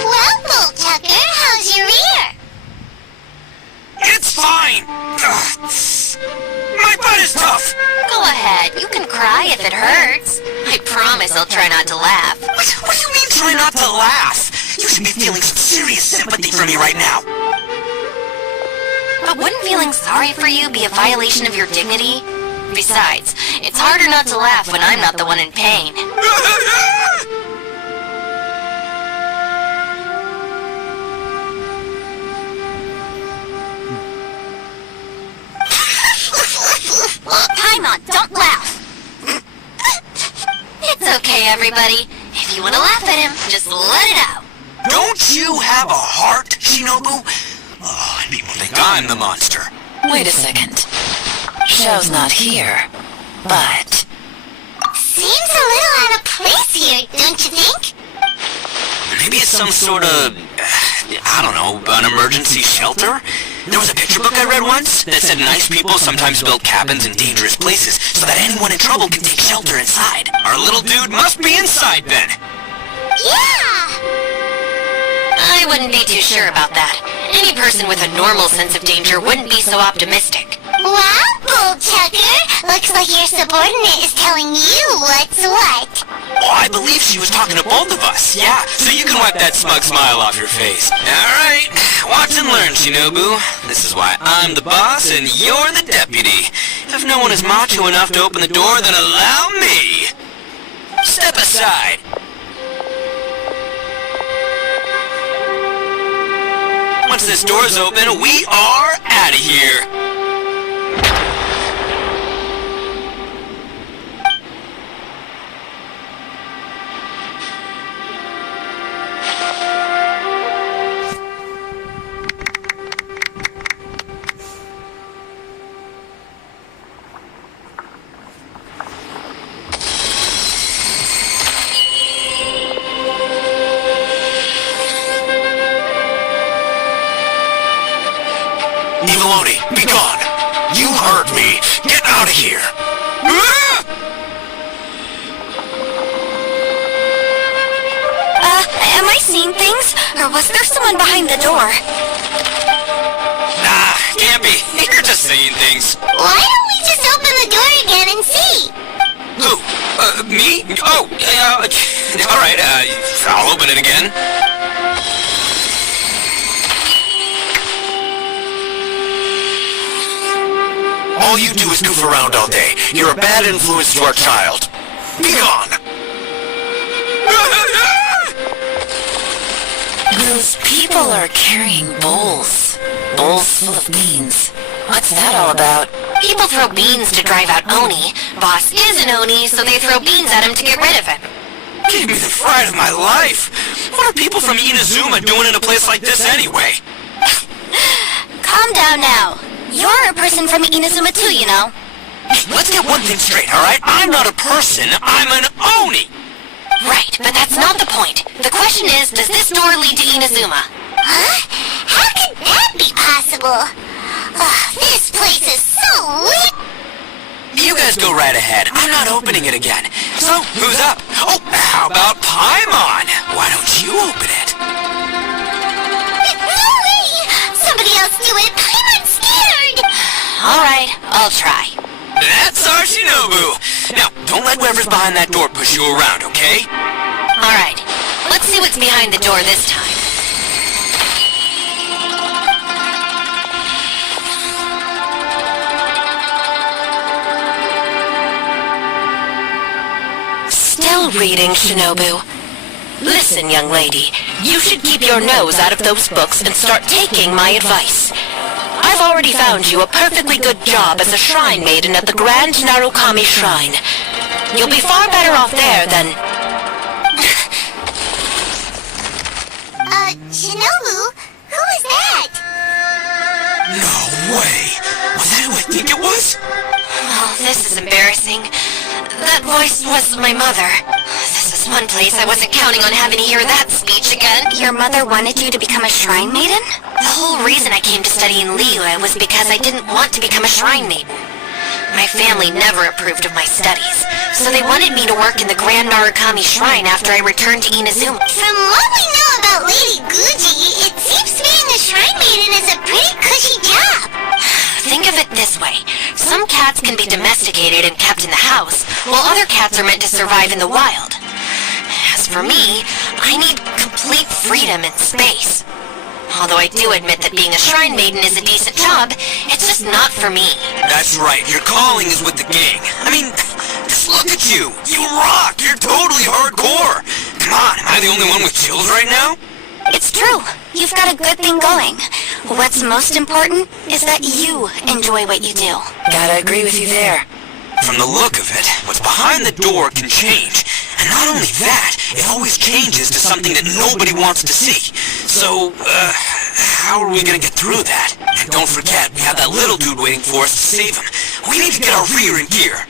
Well, Bull Tucker, how's your ear? It's fine! Ugh. My butt is tough! Go ahead, you can cry if it hurts. I promise I'll try not to laugh. What do you mean try not to laugh? You should be feeling some serious sympathy for me right now. But wouldn't feeling sorry for you be a violation of your dignity? Besides, it's harder not to laugh when I'm not the one in pain. Paimon, don't laugh! Okay, everybody. If you want to laugh at him, just let it out. Don't you have a heart, Shinobu? Oh, and people think I'm the monster. Wait a second. Xiao's not here, but... Seems a little out of place here, don't you think? Maybe it's some sort of, I don't know, an emergency shelter? There was a picture book I read once that said nice people sometimes build cabins in dangerous places so that anyone in trouble can take shelter inside. Our little dude must be inside then. Yeah! I wouldn't be too sure about that. Any person with a normal sense of danger wouldn't be so optimistic. Wow, Bull Chucker! Looks like your subordinate is telling you what's what. Oh, I believe she was talking to both of us. Yeah, so you can wipe that smug smile off your face. Alright, watch and learn, Shinobu. This is why I'm the boss and you're the deputy. If no one is macho enough to open the door, then allow me. Step aside. Once this door's open, we are out of here. Nivaloni, be gone! You heard me! Get out of here! Am I seeing things? Or was there someone behind the door? Nah, can't be. You're just saying things. Why don't we just open the door again and see? Who? Me? Oh, alright, I'll open it again. All you do is goof around all day. You're a bad influence to our child. Be gone! Those people are carrying bowls. Bowls full of beans. What's that all about? People throw beans to drive out Oni. Boss is an Oni, so they throw beans at him to get rid of him. Gave me the fright of my life. What are people from Inazuma doing in a place like this anyway? Calm down now. You're a person from Inazuma too, you know. Let's get one thing straight, alright? I'm not a person, I'm an Oni! Right, but that's not the point. The question is, does this door lead to Inazuma? Huh? How could that be possible? This place is so lit! You guys go right ahead. I'm not opening it again. So, who's up? Oh, how about Paimon? Why don't you open it? No way! Somebody else do it! I'm scared! Alright, I'll try. That's our Shinobu! Now, don't let whoever's behind that door push you around, okay? Alright, let's see what's behind the door this time. Still reading, Shinobu. Listen, young lady, you should keep your nose out of those books and start taking my advice. I've already found you a perfectly good job as a shrine maiden at the Grand Narukami Shrine. You'll be far better off there than... Shinobu? Who is that? No way! Was that who I think it was? Oh, this is embarrassing. That voice was my mother. This is one place I wasn't counting on having to hear that speech again. Your mother wanted you to become a shrine maiden? The whole reason I came to study in Liyue was because I didn't want to become a shrine maiden. My family never approved of my studies, so they wanted me to work in the Grand Narukami Shrine after I returned to Inazuma. From what we know about Lady Guji, it seems being a shrine maiden is a pretty cushy job. Think of it this way. Some cats can be domesticated and kept in the house, while other cats are meant to survive in the wild. As for me, I need complete freedom and space. Although I do admit that being a shrine maiden is a decent job, it's just not for me. That's right, your calling is with the gang. I mean, just look at you. You rock, you're totally hardcore. Come on, am I the only one with chills right now? It's true. You've got a good thing going. What's most important is that you enjoy what you do. Gotta agree with you there. From the look of it, what's behind the door can change. And not only that, it always changes to something that nobody wants to see. So, how are we gonna get through that? And don't forget, we have that little dude waiting for us to save him. We need to get our rear in gear.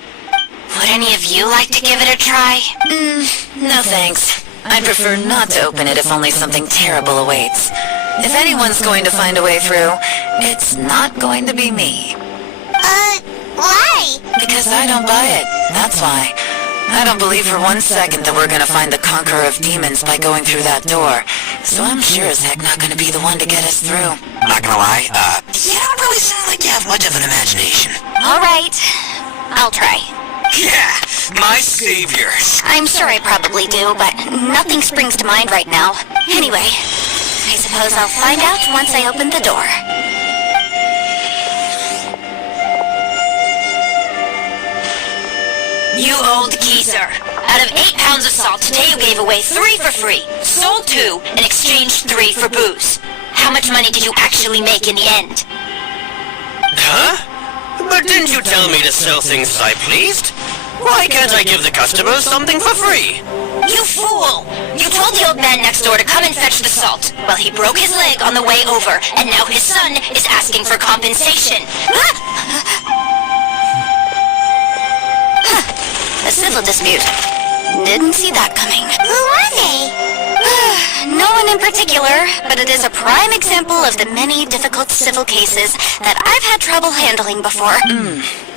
Would any of you like to give it a try? No thanks. I'd prefer not to open it if only something terrible awaits. If anyone's going to find a way through, it's not going to be me. Why? Because I don't buy it, that's why. I don't believe for 1 second that we're gonna find the conqueror of demons by going through that door. So I'm sure as heck not gonna be the one to get us through. Not gonna lie, you don't really sound like you have much of an imagination. Alright, I'll try. Yeah, my savior. I'm sure I probably do, but nothing springs to mind right now. Anyway, I suppose I'll find out once I open the door. You old geezer. Out of 8 pounds of salt, today you gave away 3 for free, sold 2, and exchanged 3 for booze. How much money did you actually make in the end? Huh? But didn't you tell me to sell things as I pleased? Why can't I give the customers something for free? You fool! You told the old man next door to come and fetch the salt. Well, he broke his leg on the way over, and now his son is asking for compensation. A civil dispute. Didn't see that coming. Who are they? No one in particular, but it is a prime example of the many difficult civil cases that I've had trouble handling before.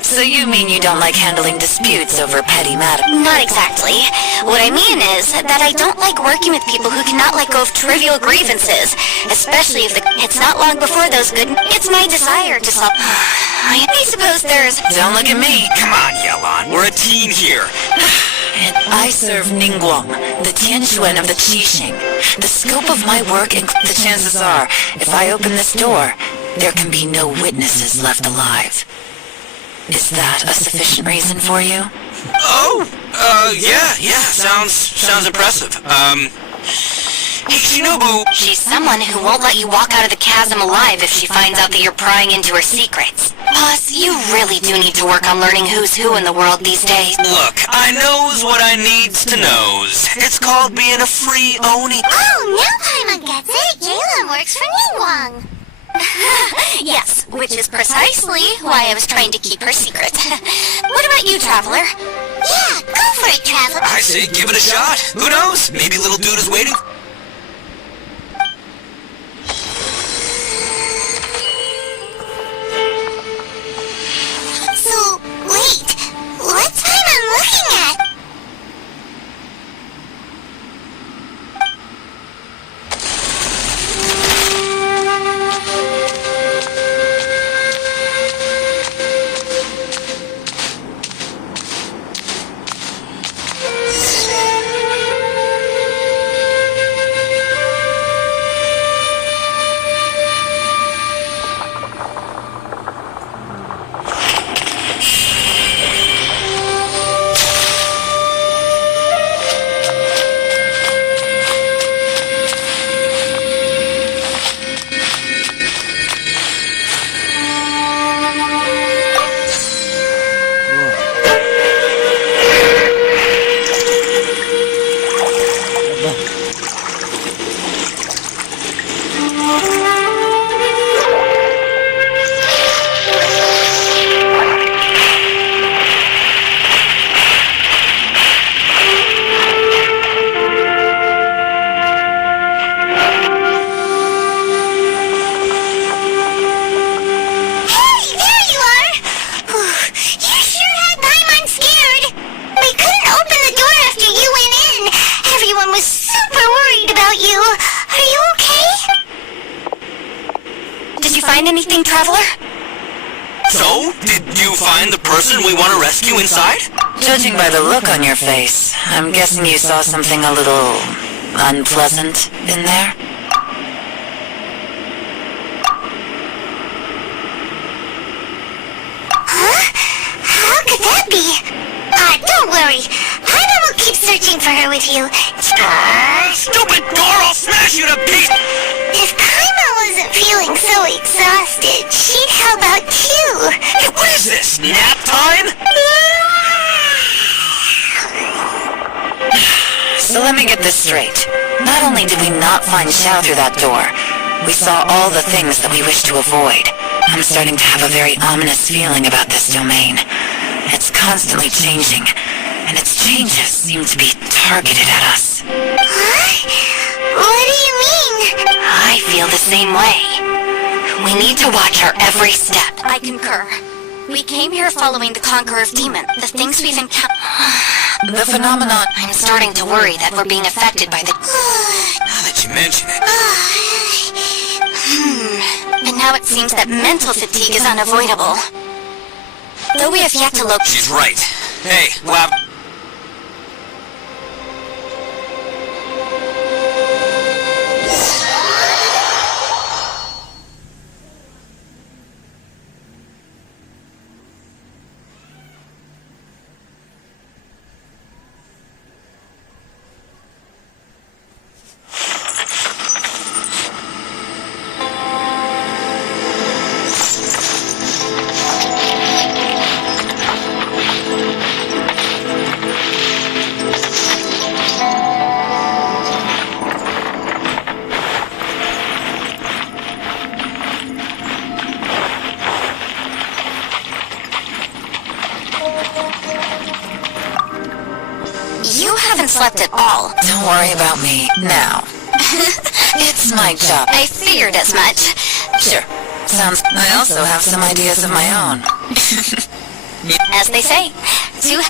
So you mean you don't like handling disputes over petty matters? Not exactly. What I mean is that I don't like working with people who cannot let go of trivial grievances, especially if it's not long before those good... It's my desire to solve... I suppose there's... Don't look at me. Come on, Yelan, we're a team here. And I serve Ningguang, the Tianquan of the Qixing. The scope of my work and the chances are, if I open this door, there can be no witnesses left alive. Is that a sufficient reason for you? Oh, yeah, sounds impressive. Hey, Shinobu. She's someone who won't let you walk out of the chasm alive if she finds out that you're prying into her secrets. Boss, you really do need to work on learning who's who in the world these days. Look, I knows what I needs to knows. It's called being a free Oni. Oh, now Paimon gets it. Yelan works for Ningguang. Yes, which is precisely why I was trying to keep her secret. What about you, Traveler? Yeah, go for it, Traveler. I say give it a shot. Who knows? Maybe little dude is waiting. So, wait. What's Paimon looking at? Anything, Traveler? So, did you find the person we want to rescue inside? Judging by the look on your face, I'm guessing you saw something a little unpleasant in there? Huh? How could that be? Don't worry. Paimon will keep searching for her with you. Stupid door! I'll smash you to pieces! If Paimon wasn't feeling so exhausted, she'd help out too. Hey, what is this? Nap time? So let me get this straight. Not only did we not find Xiao through that door, we saw all the things that we wish to avoid. I'm starting to have a very ominous feeling about this domain. It's constantly changing, and its changes seem to be targeted at us. Huh? What do you mean? I feel the same way. We need to watch our every step. I concur. We came here following the Conqueror of Demon, the things we've encountered. The phenomenon... I'm starting to worry that we're being affected by the... Now that you mention it. And now it seems that mental fatigue is unavoidable. Though we have yet to locate... She's right. Hey, lab... You haven't slept at all. Don't worry about me, now. It's my job. I figured as much. Sure. Sounds... I also have some ideas of my own. As they say, two...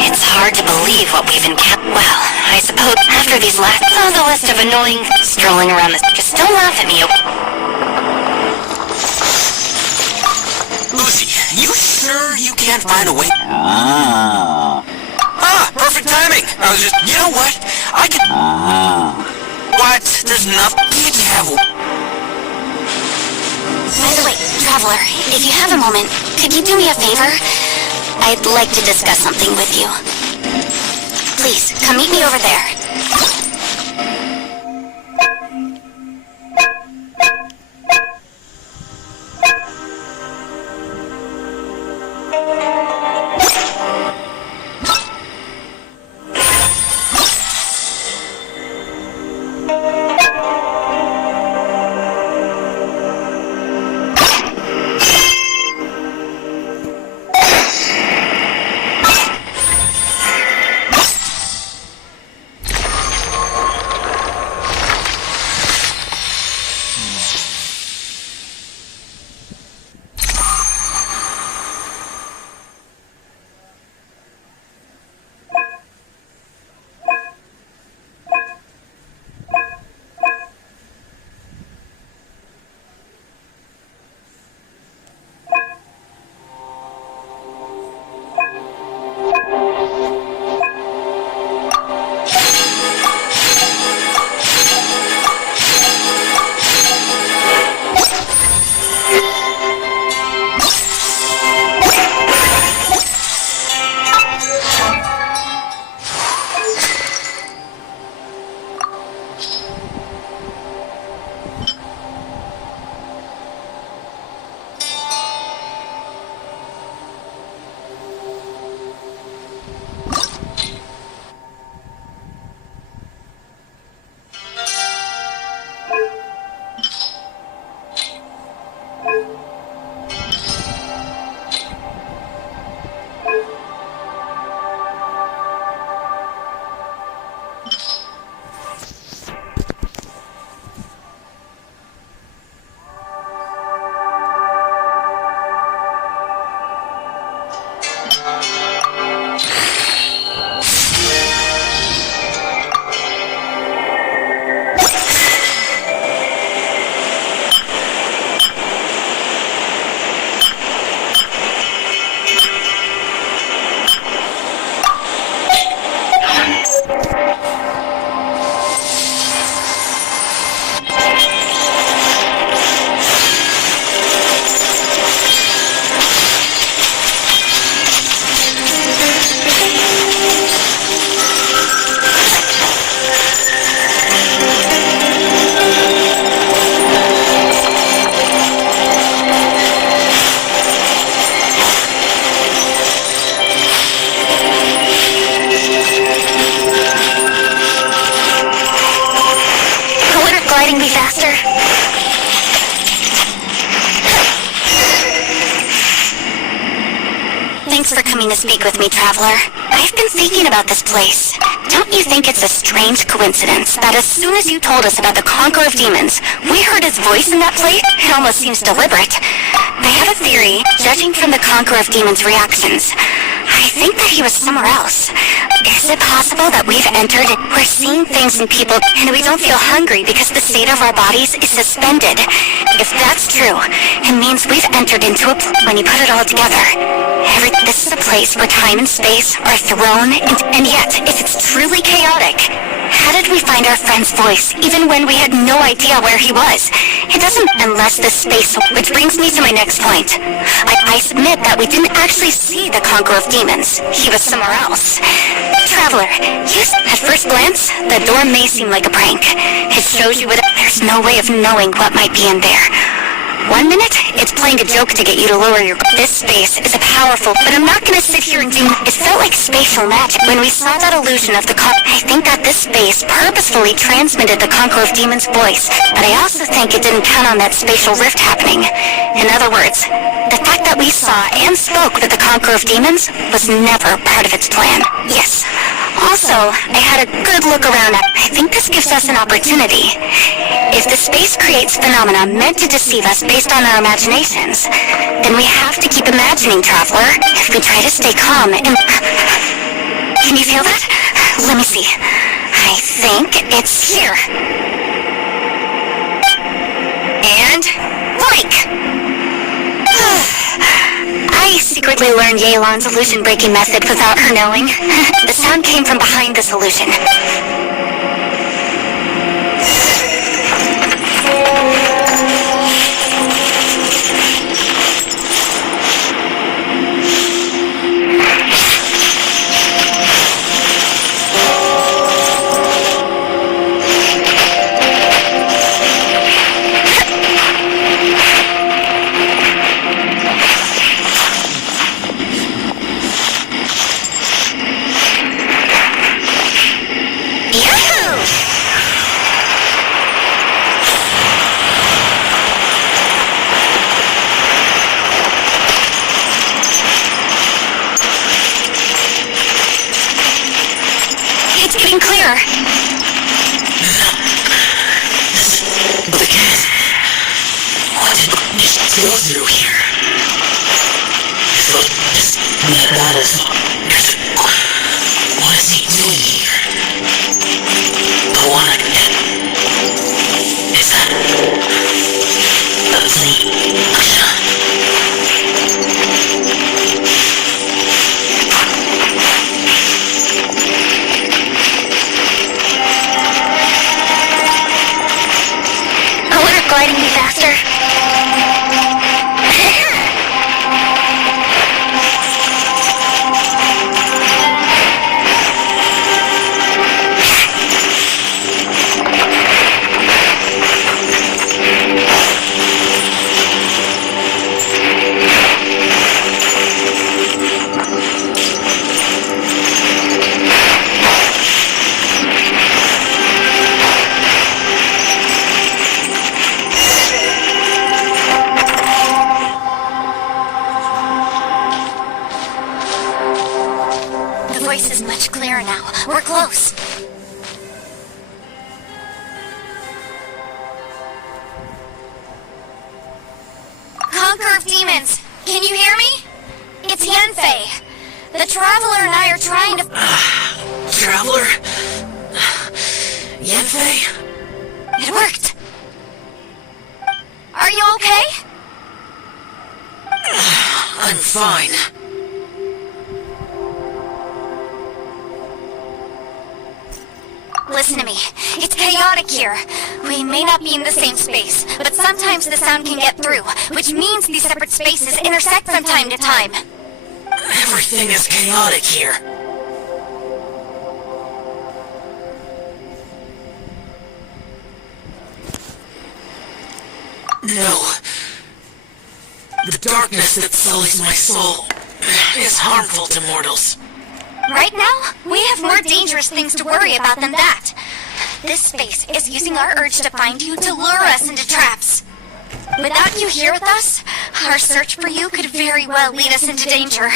It's hard to believe what we've encountered. Well, I suppose after these last... on the list of annoying... strolling around this... Just don't laugh at me. Lucy, you sure you can't find a way? Perfect timing! I was just... You know what? I could... What? There's nothing... You have... By the way, Traveler, if you have a moment, could you do me a favor? I'd like to discuss something with you. Please, come meet me over there. gliding me faster? Thanks for coming to speak with me, Traveler. I've been thinking about this place. Don't you think it's a strange coincidence that as soon as you told us about the Conqueror of Demons, we heard his voice in that place? It almost seems deliberate. I have a theory, judging from the Conqueror of Demons' reactions. I think that he was somewhere else. Is it possible that we've entered, we're seeing things in people, and we don't feel hungry because the state of our bodies is suspended? If that's true, it means we've entered into a when you put it all together. This is a place where time and space are thrown, and yet, if it's truly chaotic, how did we find our friend's voice, even when we had no idea where he was? It doesn't, unless this space, which brings me to my next point. I submit that we didn't actually see the Conqueror of Demons. He was somewhere else. Traveler, at first glance, the door may seem like a prank. It shows you there's no way of knowing what might be in there. 1 minute, it's playing a joke to get you to lower your... This space is powerful, but I'm not gonna sit here and do... It felt like spatial magic when we saw that illusion of the I think that this space purposefully transmitted the Conqueror of Demons' voice, but I also think it didn't count on that spatial rift happening. In other words, the fact that we saw and spoke with the Conqueror of Demons was never part of its plan. Yes. Also, I had a good look around at... I think this gives us an opportunity. If the space creates phenomena meant to deceive us based on our imaginations, then we have to keep imagining, Traveler. If we try to stay calm and... Can you feel that? Let me see. I think it's here. And... blank! I secretly learned Yelan's illusion-breaking method without her knowing. The sound came from behind this illusion. Gliding me faster. We're close. Conqueror of Demons, can you hear me? It's Yanfei. The Traveler and I are trying to... Traveler? Yanfei? It worked. Are you okay? I'm fine. Listen to me. It's chaotic here. We may not be in the same space, but sometimes the sound can get through, which means these separate spaces intersect from time to time. Everything is chaotic here. No. The darkness that sullies my soul is harmful to mortals. Right now, we have more dangerous things to worry about than that. this space is using our urge to find you to lure us into traps. Without you here with us, our search for you could very well lead us into danger.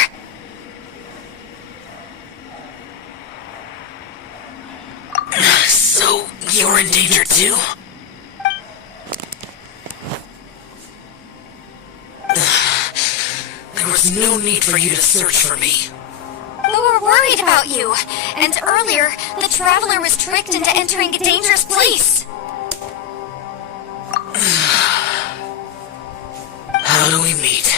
So, you're in danger too? There was no need for you to search for me. We were worried about you, and earlier, the Traveler was tricked into entering a dangerous place. How do we meet?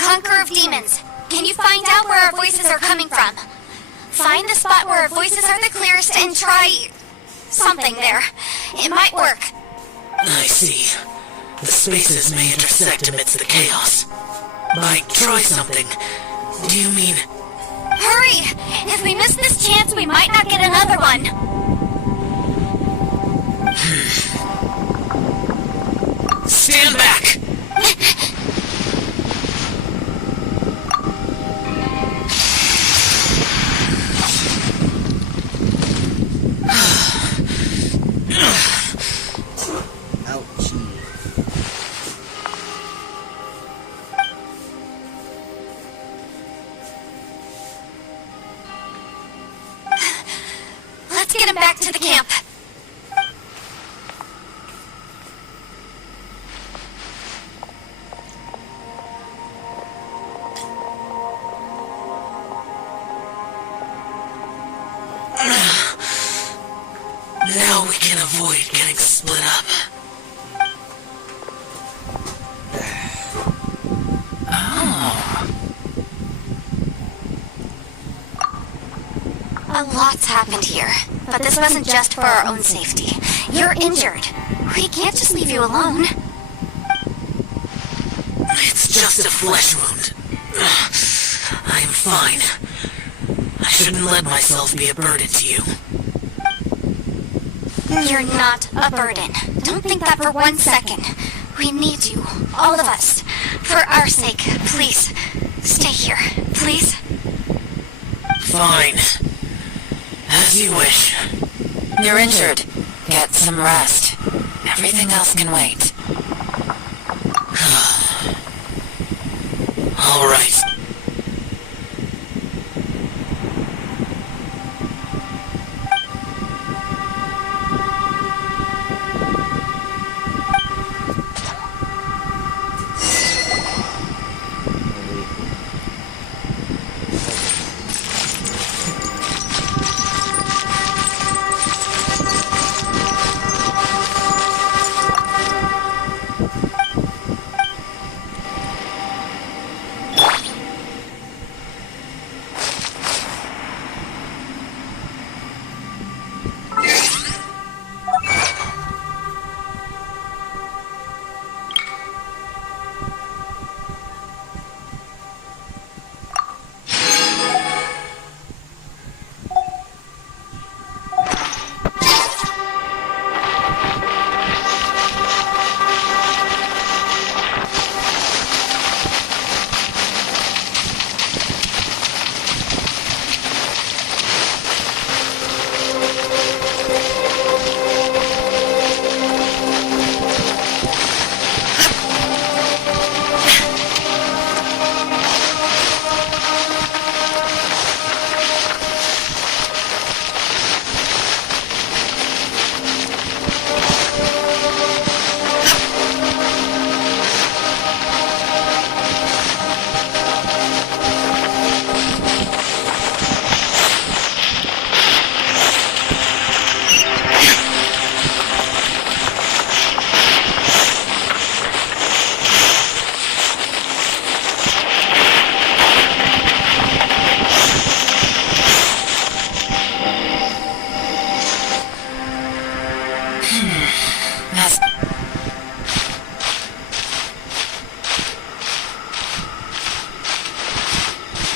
Conqueror of Demons, can you find out where our voices are coming from? Find the spot where our voices are the clearest and try... something there. It might work. I see. The spaces may intersect amidst the chaos. By try something, do you mean... Hurry! If we miss this chance, we might not get another one. Stand back! Let's get him back to the camp. Now we can avoid getting split up. A lot's happened here, but this wasn't just for our own safety. You're injured. We can't just leave you alone. It's just a flesh wound. I am fine. I shouldn't let myself be a burden to you. You're not a burden. Don't think that for 1 second. We need you, all of us. For our sake, please, stay here, please. Fine. As you wish. You're injured. Get some rest. Everything else can wait. All right.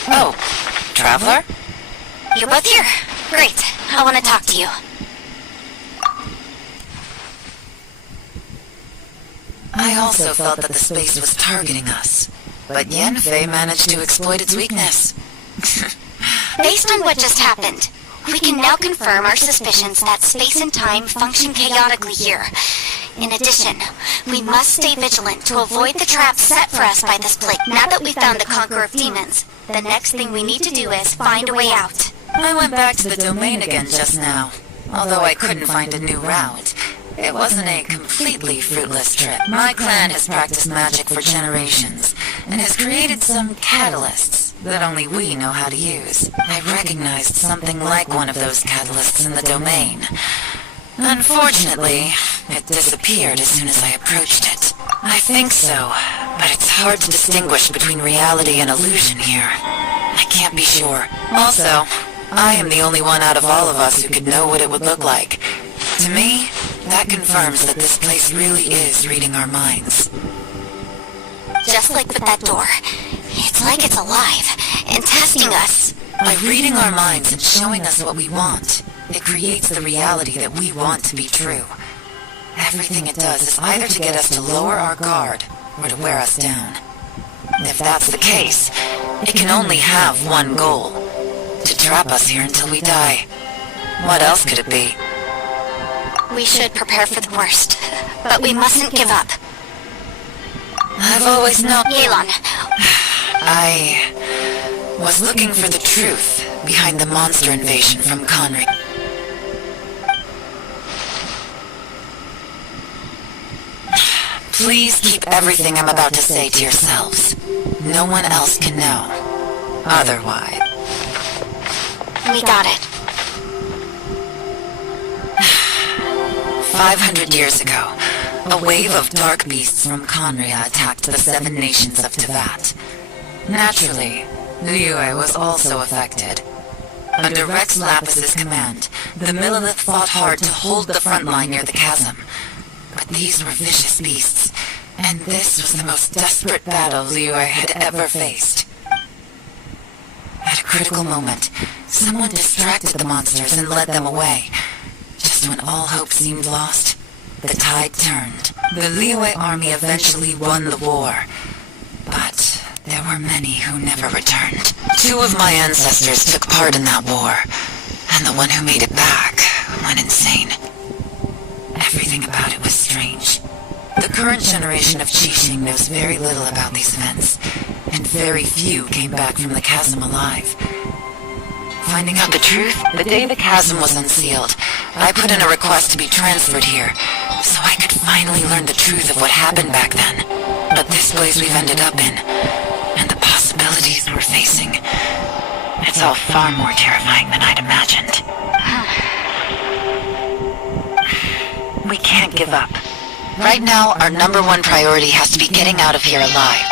Oh, Traveler? You're both here. Great. I want to talk to you. I also felt that the space was targeting us, but Yanfei managed to exploit its weakness. Based on what just happened, We can now confirm our suspicions that space and time function chaotically here. In addition, we must stay vigilant to avoid the traps set for us by this plague. Now that we've found the Conqueror of Demons, the next thing we need to do is find a way out. I went back to the domain again just now. Although I couldn't find a new route, it wasn't a completely fruitless trip. My clan has practiced magic for generations, and has created some catalysts that only we know how to use. I recognized something like one of those catalysts in the domain. Unfortunately, it disappeared as soon as I approached it. I think so, but it's hard to distinguish between reality and illusion here. I can't be sure. Also, I am the only one out of all of us who could know what it would look like. To me, that confirms that this place really is reading our minds. Just like with that door. It's like it's alive and testing us. By reading our minds and showing us what we want, it creates the reality that we want to be true. Everything it does is either to get us to lower our guard or to wear us down. If that's the case, it can only have one goal: to trap us here until we die. What else could it be? We should prepare for the worst, but we mustn't give up. I've always known... Yelan, I was looking for the truth behind the monster invasion from Conry. Please keep everything I'm about to say to yourselves. No one else can know. Otherwise... we got it. 500 years ago, a wave of dark beasts from Conria attacked the 7 nations of Tevat. Naturally, Liyue was also affected. Under Rex Lapis's command, the Millelith fought hard to hold the front line near the chasm. But these were vicious beasts, and this was the most desperate battle Liyue had ever faced. At a critical moment, someone distracted the monsters and led them away. Just when all hope seemed lost, the tide turned. The Liyue army eventually won the war, but there were many who never returned. 2 of my ancestors took part in that war, and the one who made it back went insane. Everything about it was strange. The current generation of Qixing knows very little about these events, and very few came back from the chasm alive. Finding out the truth, the day the chasm was unsealed, I put in a request to be transferred here, so I could finally learn the truth of what happened back then. But this place we've ended up in, and the possibilities we're facing, it's all far more terrifying than I'd imagined. We can't give up. Right now, our #1 priority has to be getting out of here alive.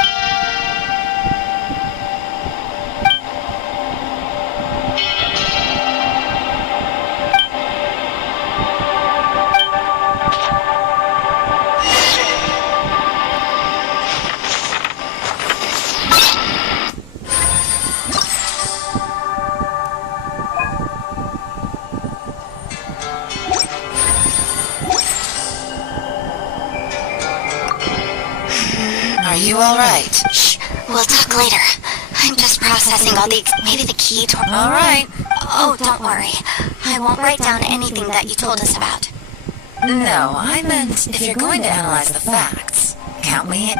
Are you alright? Shh, we'll talk later. I'm just processing all the... maybe the key to... Alright. Oh, don't worry. I won't write down anything that you told us about. No, I meant if you're going to analyze the facts, can't we?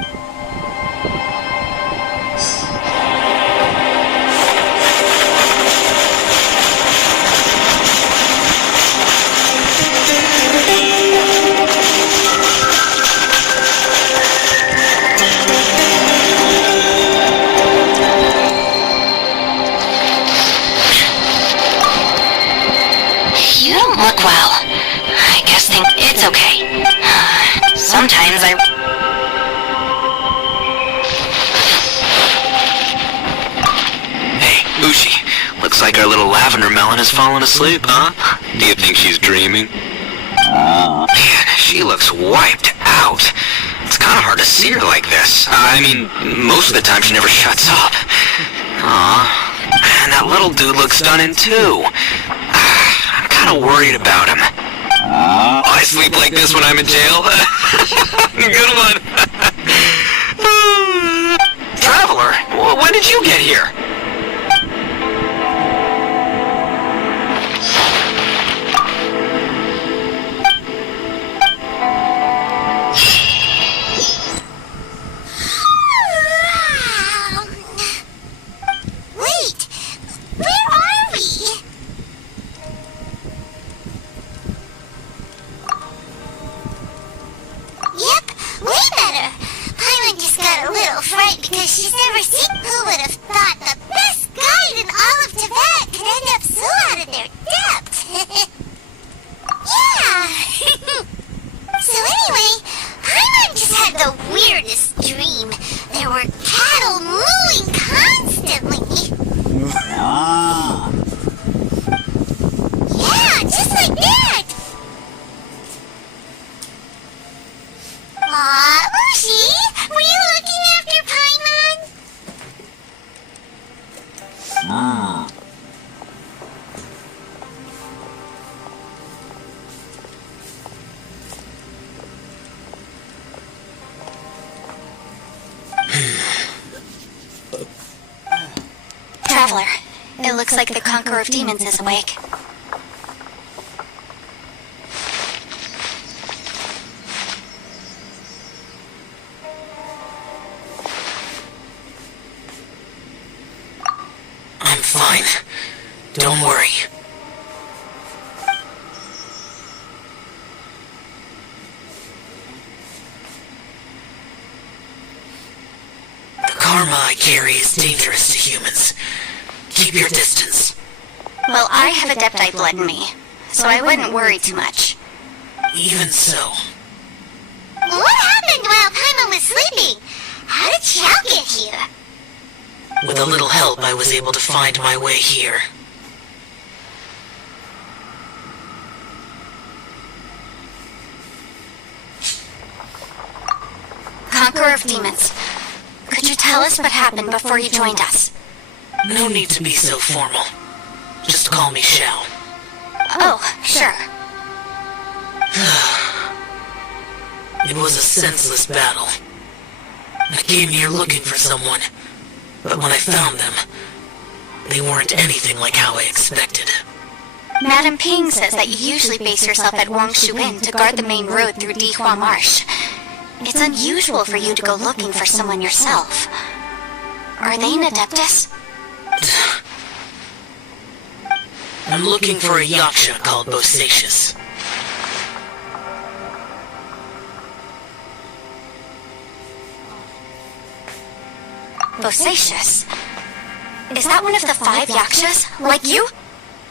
You don't look well. I guess it's okay. Sometimes I... Hey, Ushi. Looks like our little lavender melon has fallen asleep, huh? Do you think she's dreaming? Man, she looks wiped out. It's kind of hard to see her like this. I mean, most of the time she never shuts up. Aw, man, that little dude looks stunning too. I'm kind of worried about him. I sleep like this when I'm in jail. Good one. Traveler, when did you get here? little fright because she's never seen. Who would have thought the best guide in all of Tibet could end up so out of their depth? Yeah! So anyway, Paimon just had the weirdest dream. There were cattle mooing constantly. Yeah, just like that! Aw, Mushi, were you looking after Paimon? Traveler, it looks like the Conqueror of Demons is awake. I'm fine. Don't worry. The karma I carry is dangerous to humans. Keep your distance. Well, I have Adepti blood in me, so I wouldn't worry too much. Even so, What happened while Paimon was sleeping? How did Xiao get here? with a little help, I was able to find my way here. Conqueror of Demons, could you tell us what happened before you joined us? No need to be so formal. Just call me Xiao. Oh, sure. It was a senseless battle. I came here looking for someone, but when I found them, they weren't anything like how I expected. Madam Ping says that you usually base yourself at Wangshu Inn to guard the main road through Dihua Marsh. It's unusual for you to go looking for someone yourself. Are they an Adeptus? I'm looking for a yaksha called Bosacious. Bosacious? Is that one of the 5 yakshas, like you?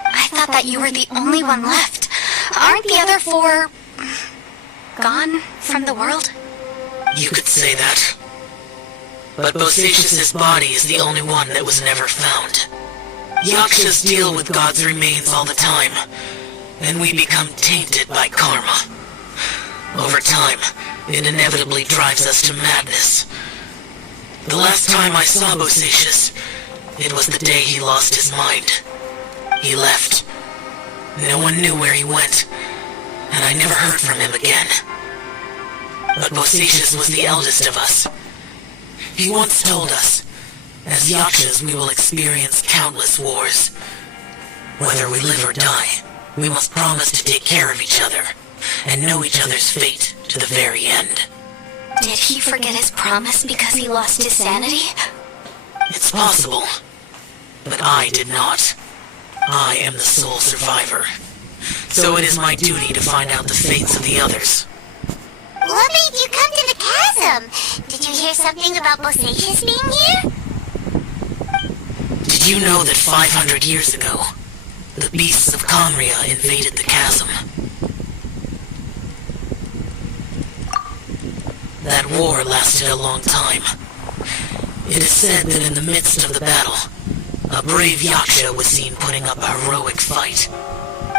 I thought that you were the only one left. Aren't the other 4... gone from the world? You could say that. But Bosacious's body is the only one that was never found. Yakshas deal with God's remains all the time, and we become tainted by karma. Over time, it inevitably drives us to madness. The last time I saw Bosacious, it was the day he lost his mind. He left. No one knew where he went, and I never heard from him again. But Bosacious was the eldest of us. He once told us, as Yakshas we will experience countless wars. Whether we live or die, we must promise to take care of each other, and know each other's fate to the very end. Did he forget his promise because he lost his sanity? It's possible, but I did not. I am the sole survivor. So it is my duty to find out the fates of the others. What made you come to the chasm? Did you hear something about Bosacious being here? Did you know that 500 years ago, the beasts of Conria invaded the chasm? That war lasted a long time. It is said that in the midst of the battle, a brave Yaksha was seen putting up a heroic fight,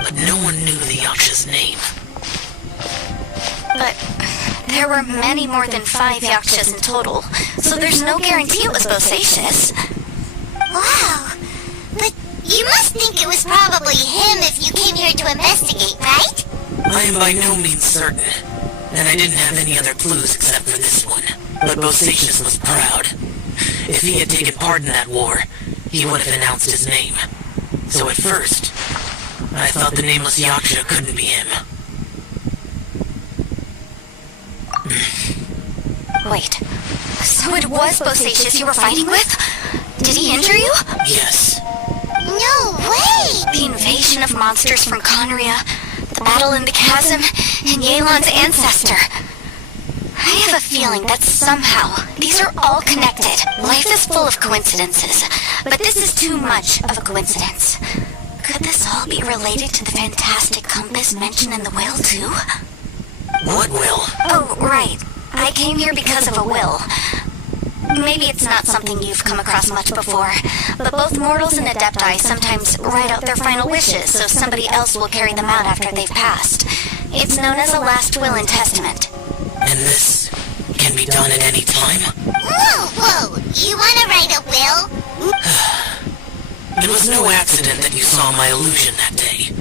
but no one knew the Yaksha's name. But there were many more than 5 yakshas in total, so there's no guarantee it was Bosacious. Wow. But you must think it was probably him if you came here to investigate, right? I am by no means certain, and I didn't have any other clues except for this one. But Bosacious was proud. If he had taken part in that war, he would have announced his name. So at first, I thought the nameless Yaksha couldn't be him. Wait, so it was Bosacious you were fighting with? Did he injure you? Yes. No way! The invasion of monsters from Conria, the battle in the chasm, and Yelan's ancestor. I have a feeling that somehow these are all connected. Life is full of coincidences, but this is too much of a coincidence. Could this all be related to the fantastic compass mentioned in the will, too? What will? Oh, right. I came here because of a will. Maybe it's not something you've come across much before, but both mortals and adepti sometimes write out their final wishes so somebody else will carry them out after they've passed. It's known as a last will and testament. And this can be done at any time? Whoa! You wanna write a will? It was no accident that you saw my illusion that day.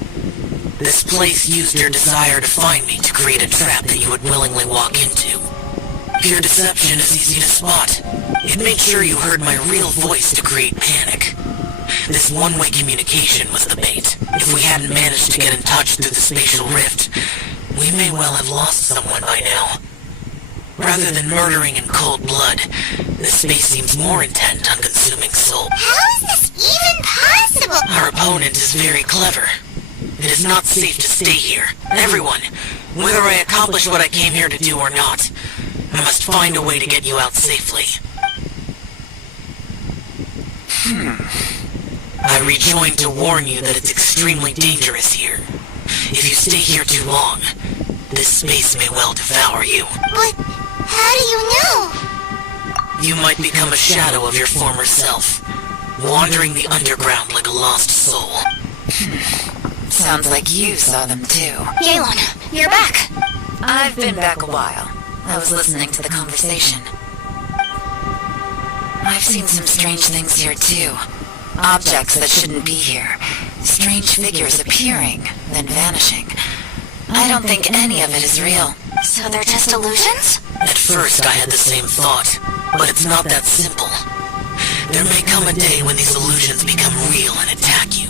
This place used your desire to find me to create a trap that you would willingly walk into. Pure deception is easy to spot. It made sure you heard my real voice to create panic. This one-way communication was the bait. If we hadn't managed to get in touch through the spatial rift, we may well have lost someone by now. Rather than murdering in cold blood, this space seems more intent on consuming soul. How is this even possible? Our opponent is very clever. It is not safe to stay here. Everyone, whether I accomplish what I came here to do or not, I must find a way to get you out safely. I rejoined to warn you that it's extremely dangerous here. If you stay here too long, this space may well devour you. But how do you know? You might become a shadow of your former self, wandering the underground like a lost soul. Sounds like you saw them too. Yelan, you're back. I've been back a while. I was listening to the conversation. I've seen some strange things here too. Objects that shouldn't be here. Strange figures appearing, then vanishing. I don't think any of it is real. So they're just illusions? At first I had the same thought, but it's not that simple. There may come a day when these illusions become real and attack you.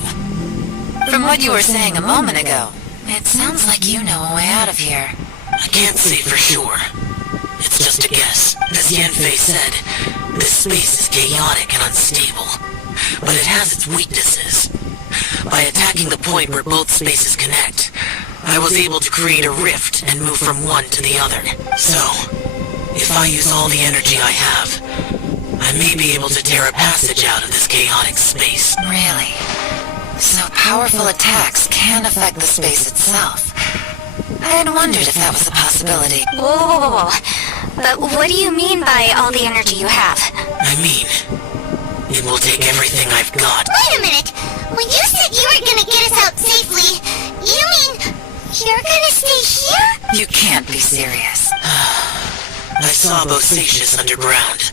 From what you were saying a moment ago, it sounds like you know a way out of here. I can't say for sure. It's just a guess. As Yanfei said, this space is chaotic and unstable, but it has its weaknesses. By attacking the point where both spaces connect, I was able to create a rift and move from one to the other. So, if I use all the energy I have, I may be able to tear a passage out of this chaotic space. Really? So powerful attacks can affect the space itself. I had wondered if that was a possibility. Whoa. But what do you mean by all the energy you have? I mean, it will take everything I've got. Wait a minute! When you said you were gonna get us out safely, you mean you're gonna stay here? You can't be serious. I saw Bosacius underground.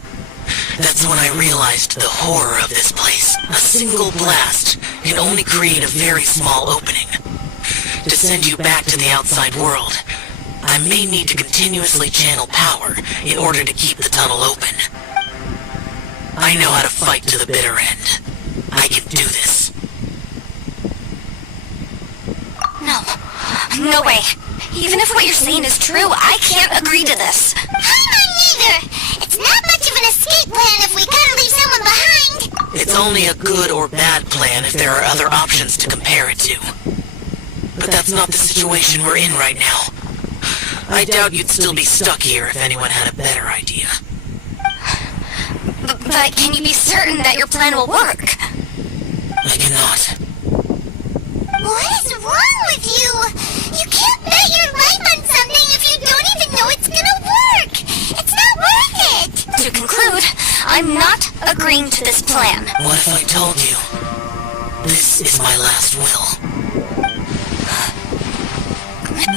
That's when I realized the horror of this place. A single blast can only create a very small opening. To send you back to the outside world, I may need to continuously channel power in order to keep the tunnel open. I know how to fight to the bitter end. I can do this. No way. Even if what you're saying is true, I can't agree to this. I'm not either! It's not much of an escape plan if we gotta leave someone behind! It's only a good or bad plan if there are other options to compare it to. But that's not the situation we're in right now. I doubt you'd still be stuck here if anyone had a better idea. But can you be certain that your plan will work? I cannot. What is wrong with you? You can't bet your life on something if you don't even know it's gonna work! It's not worth it! To conclude, I'm not agreeing to this plan. What if I told you? This is my last will.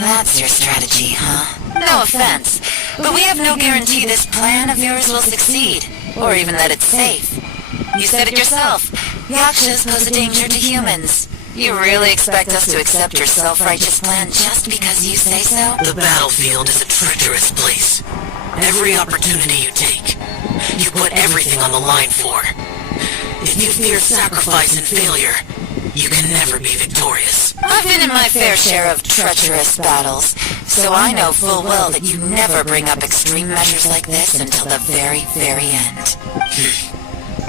That's your strategy, huh? No offense, but we have no guarantee this plan of yours will succeed, or even that it's safe. You said it yourself. Yakshas pose a danger to humans. You really expect us to accept your self-righteous plan just because you say so? The battlefield is a treacherous place. Every opportunity you take, you put everything on the line for. If you fear sacrifice and failure, you can never be victorious. I've been in my fair share of treacherous battles, so I know full well that you never bring up extreme measures like this until the very, very end.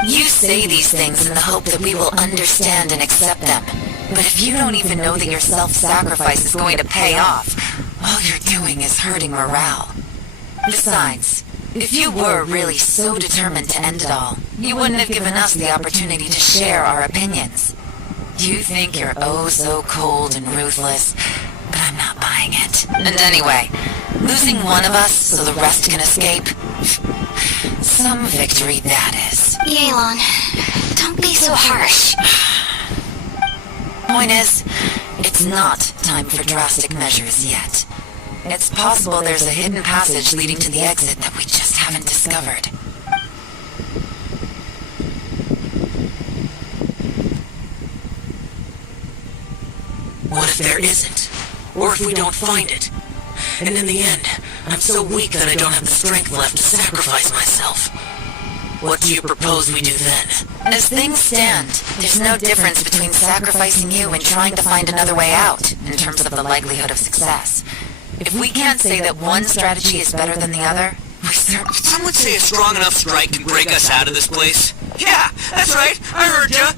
You say these things in the hope that we will understand and accept them. But if you don't even know that your self-sacrifice is going to pay off, all you're doing is hurting morale. Besides, if you were really so determined to end it all, you wouldn't have given us the opportunity to share our opinions. You think you're oh so cold and ruthless, but I'm not buying it. And anyway, losing one of us so the rest can escape? Some victory that is. Yelan, don't be so harsh. Point is, it's not time for drastic measures yet. It's possible there's a hidden passage leading to the exit that we just haven't discovered. What if there isn't? Or if we don't find it? And in the end, I'm so weak that I don't have the strength left to sacrifice myself. What do you propose we do then? As things stand, there's no difference between sacrificing you and trying to find another way out, in terms of the likelihood of success. If we can't say that one strategy is better than the other, we certainly... Some would say a strong enough strike can break us out of this place. Yeah, that's right, I heard ya.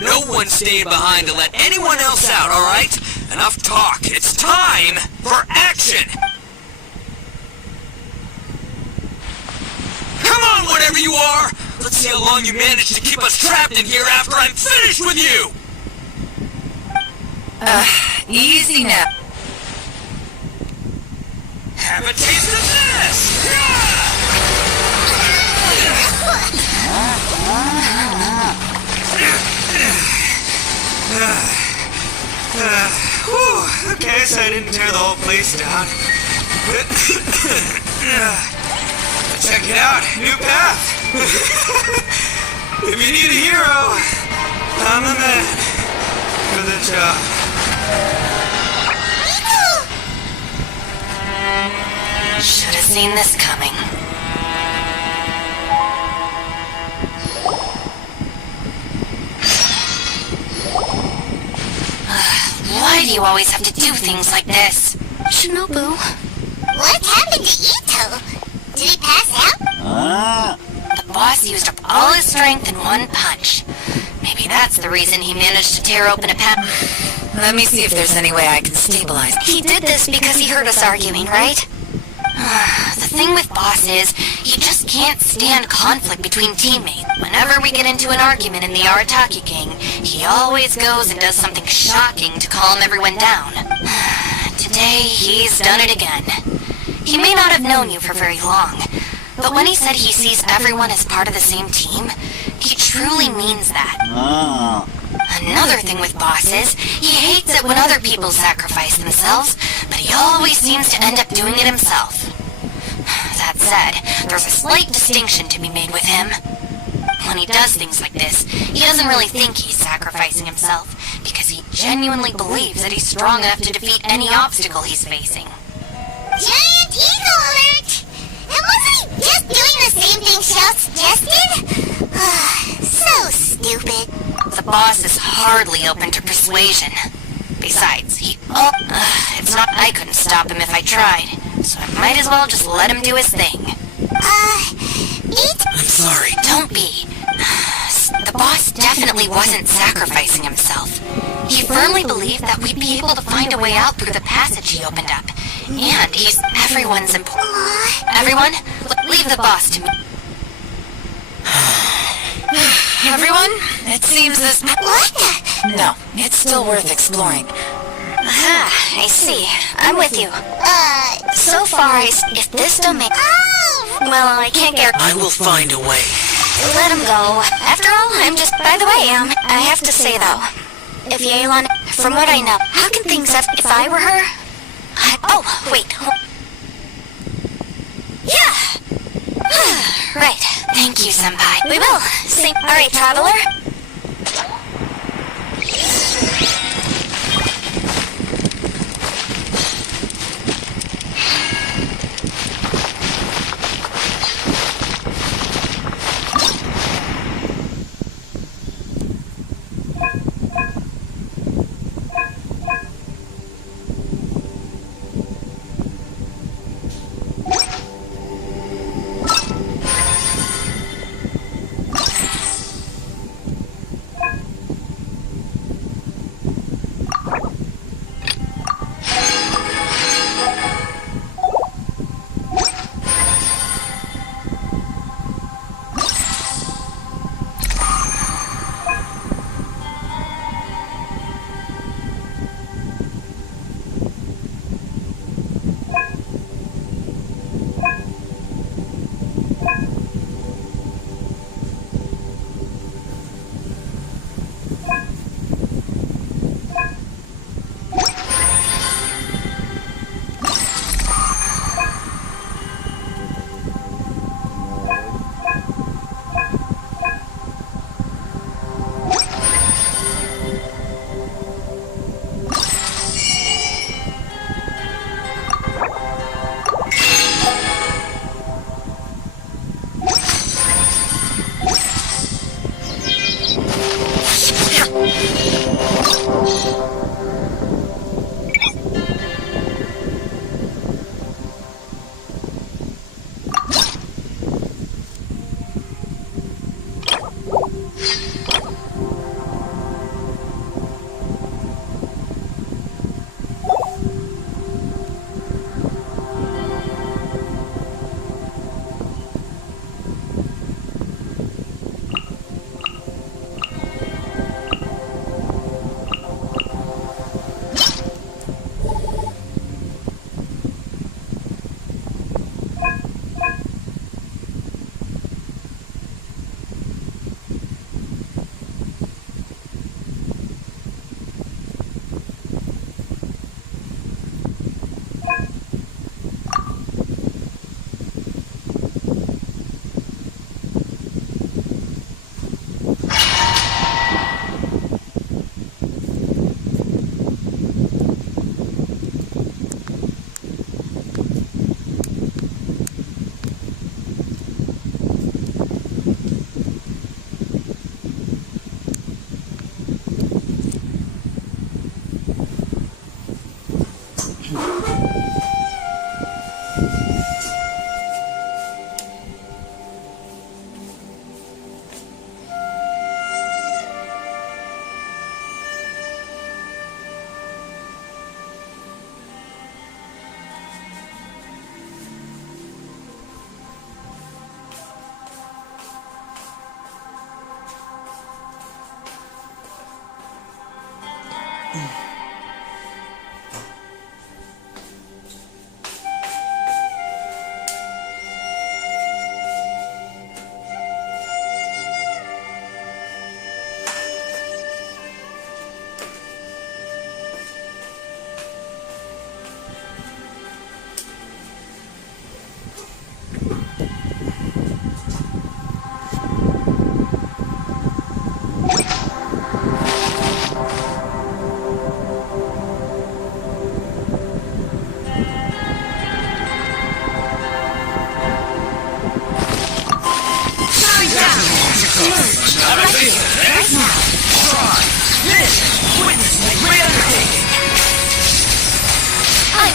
No one stayed behind to let anyone else out, alright? Enough talk, it's time for action! Come on, whatever you are! Let's see how long you manage to keep us trapped in here after I'm finished with you! Easy now. Have a taste of this! Whew, okay, so I didn't tear the whole place down. Check it out, new path! If you need a hero, I'm the man for the job. Should have seen this coming. Why do you always have to do things like this? Shinobu. What happened to Ito? Did he pass out? The boss used up all his strength in one punch. Maybe that's the reason he managed to tear open a path. Let me see if there's any way I can stabilize. He did this because he heard us arguing, right? The thing with Boss is, he just can't stand conflict between teammates. Whenever we get into an argument in the Arataki Gang, he always goes and does something shocking to calm everyone down. Today, he's done it again. He may not have known you for very long, but when he said he sees everyone as part of the same team, he truly means that. Another thing with Boss is, he hates it when other people sacrifice themselves, but he always seems to end up doing it himself. That said, there's a slight distinction to be made with him. When he does things like this, he doesn't really think he's sacrificing himself, because he genuinely believes that he's strong enough to defeat any obstacle he's facing. Giant ego alert! And wasn't he just doing the same thing Shell suggested? So stupid. The boss is hardly open to persuasion. Besides, it's not I couldn't stop him if I tried, so I might as well just let him do his thing. I'm sorry. Don't be. The boss definitely wasn't sacrificing himself. He firmly believed that we'd be able to find a way out through the passage he opened up. And he's everyone's important. Everyone, leave the boss to me. Everyone, it seems this... What the? No, it's still worth exploring. Aha, I see. I'm with you. So far, if this don't make... Well, I can't guarantee... I will find a way. Let him go. After all, I'm just... By the way, I have to say, though, if Yelan... From what I know, how can things have... If I were her... Oh, wait. Yeah! Right. Thank you, Senpai. We will. Alright, traveler.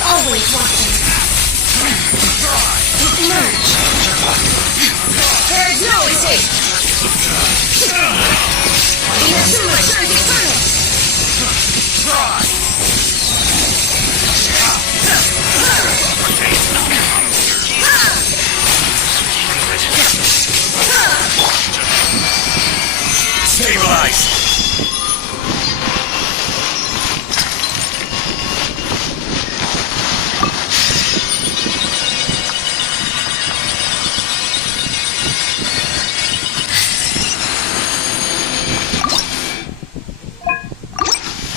Always watching. Emerge. There is no escape. Inazuma turns eternal. Stabilize!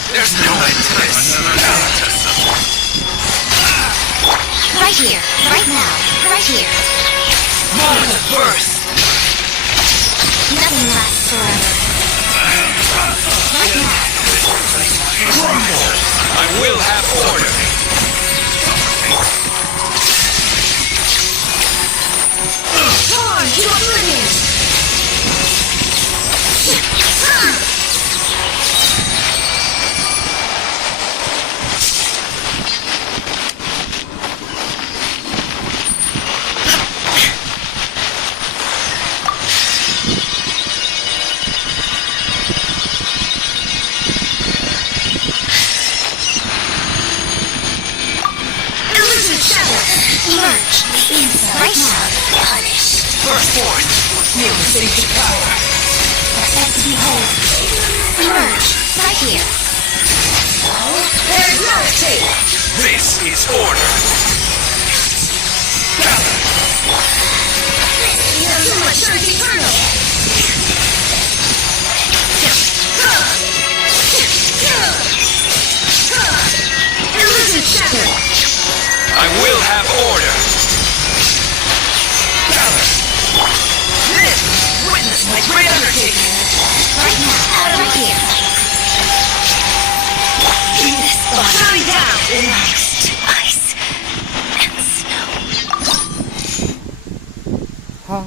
There's no end to this. Right here, right now, right here. Moment of birth! Nothing lasts forever. Right now. Crumble! I will have order! Torn to oblivion. Emerge. Right now. Punish. Burst forth! Feel the sacred power! Expect to behold. Emerge. Right here. There is no escape. This is order! Inazuma turns eternal. Illusion shattered. I will have order! Witness my great undertaking! Right now. Right here. In this body! Shine down. Next, ice and snow. Huh?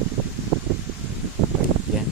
Again?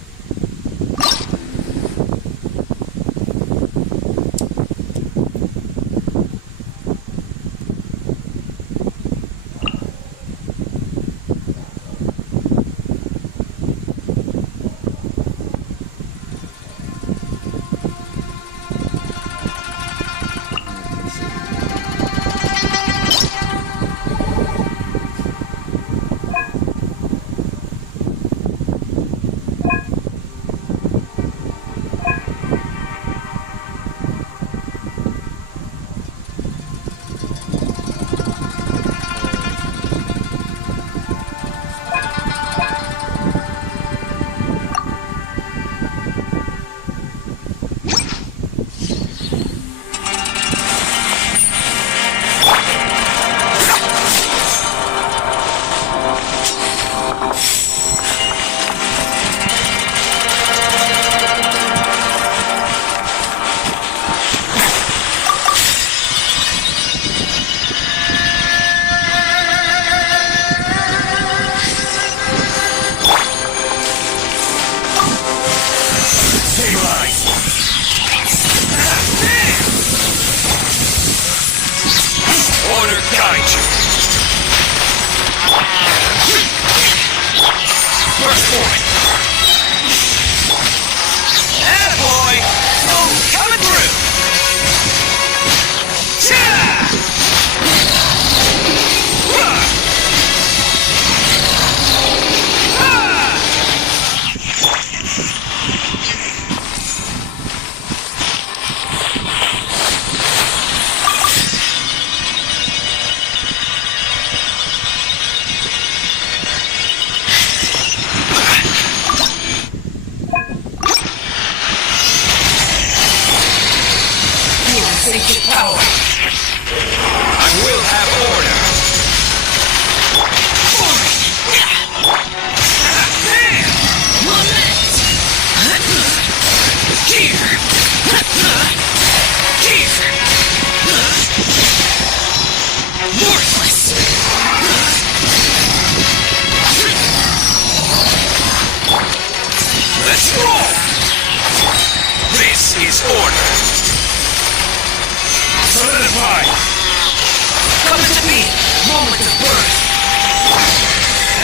Moment of birth.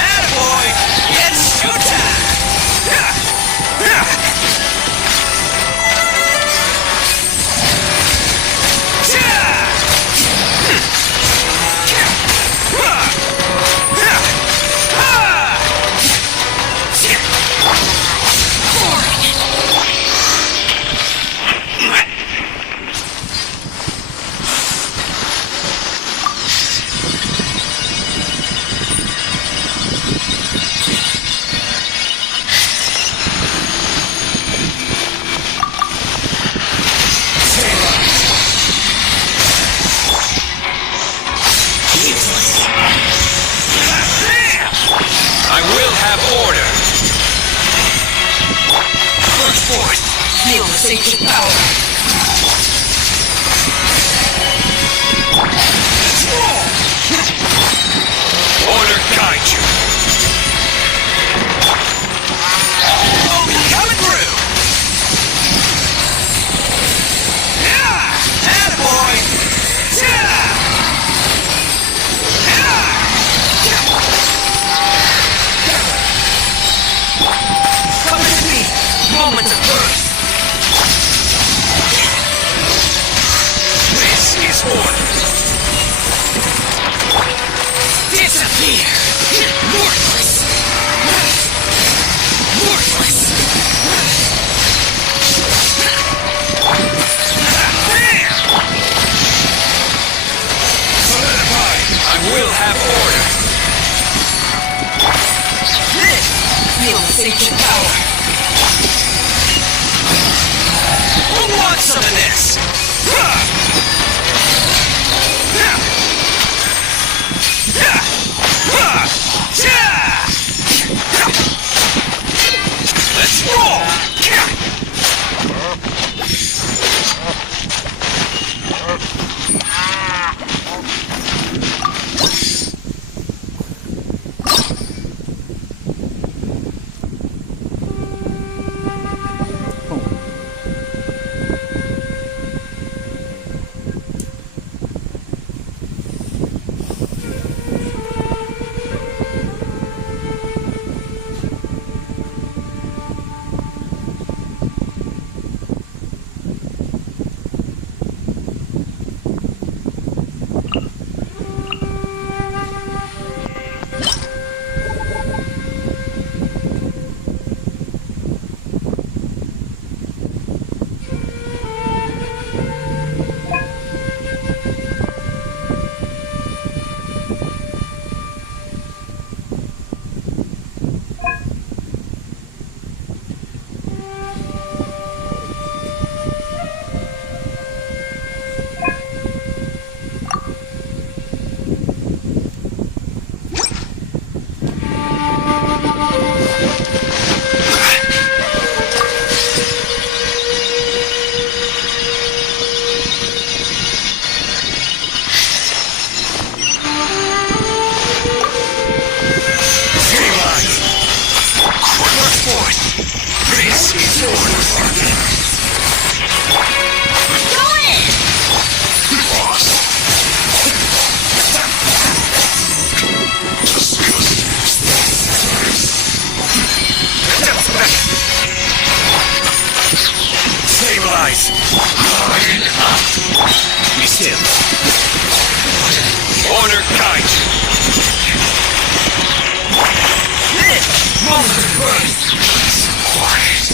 Attaboy! It's showtime! I will have order. Burst forth. Feel this ancient power. Let's roll. Order guide you. Coming through. Yeah, attaboy. Yeah. Moment of birth. This is order. Disappear. Worthless. Worthless. Solidify. I will have order. Feel this ancient power. Who wants some of this? Let's roll! Stabilize. Be still. Order guide. Moment of birth. Quiet.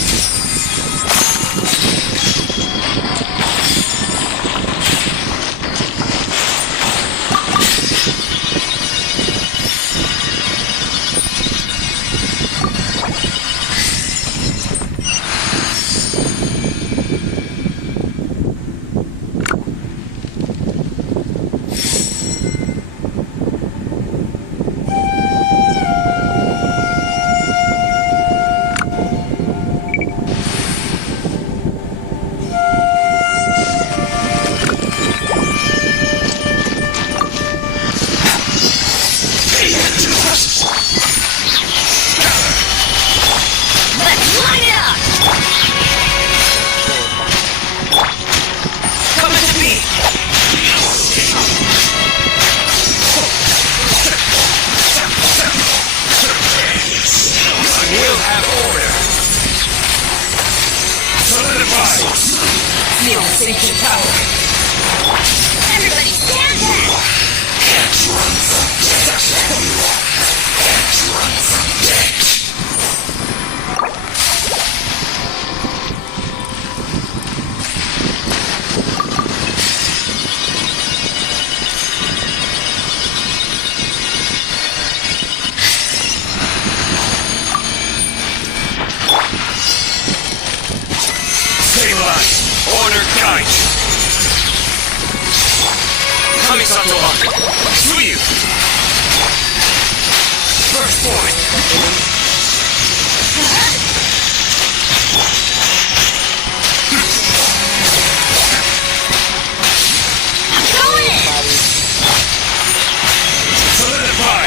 this ancient power. Everybody stand back! Can't run from death. Can't run from death. Stay alive. Order guide. Kamisato up. Suyu. First point. Go in! Solidify.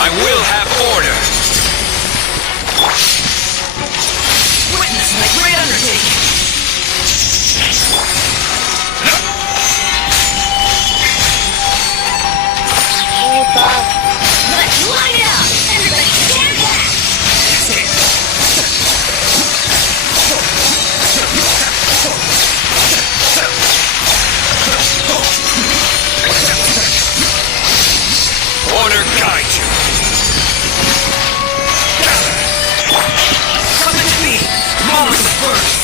I will have order. Witness my great undertaking. Let's line it up! Everybody stand back! Order guide you. Come into me. Moments of birth.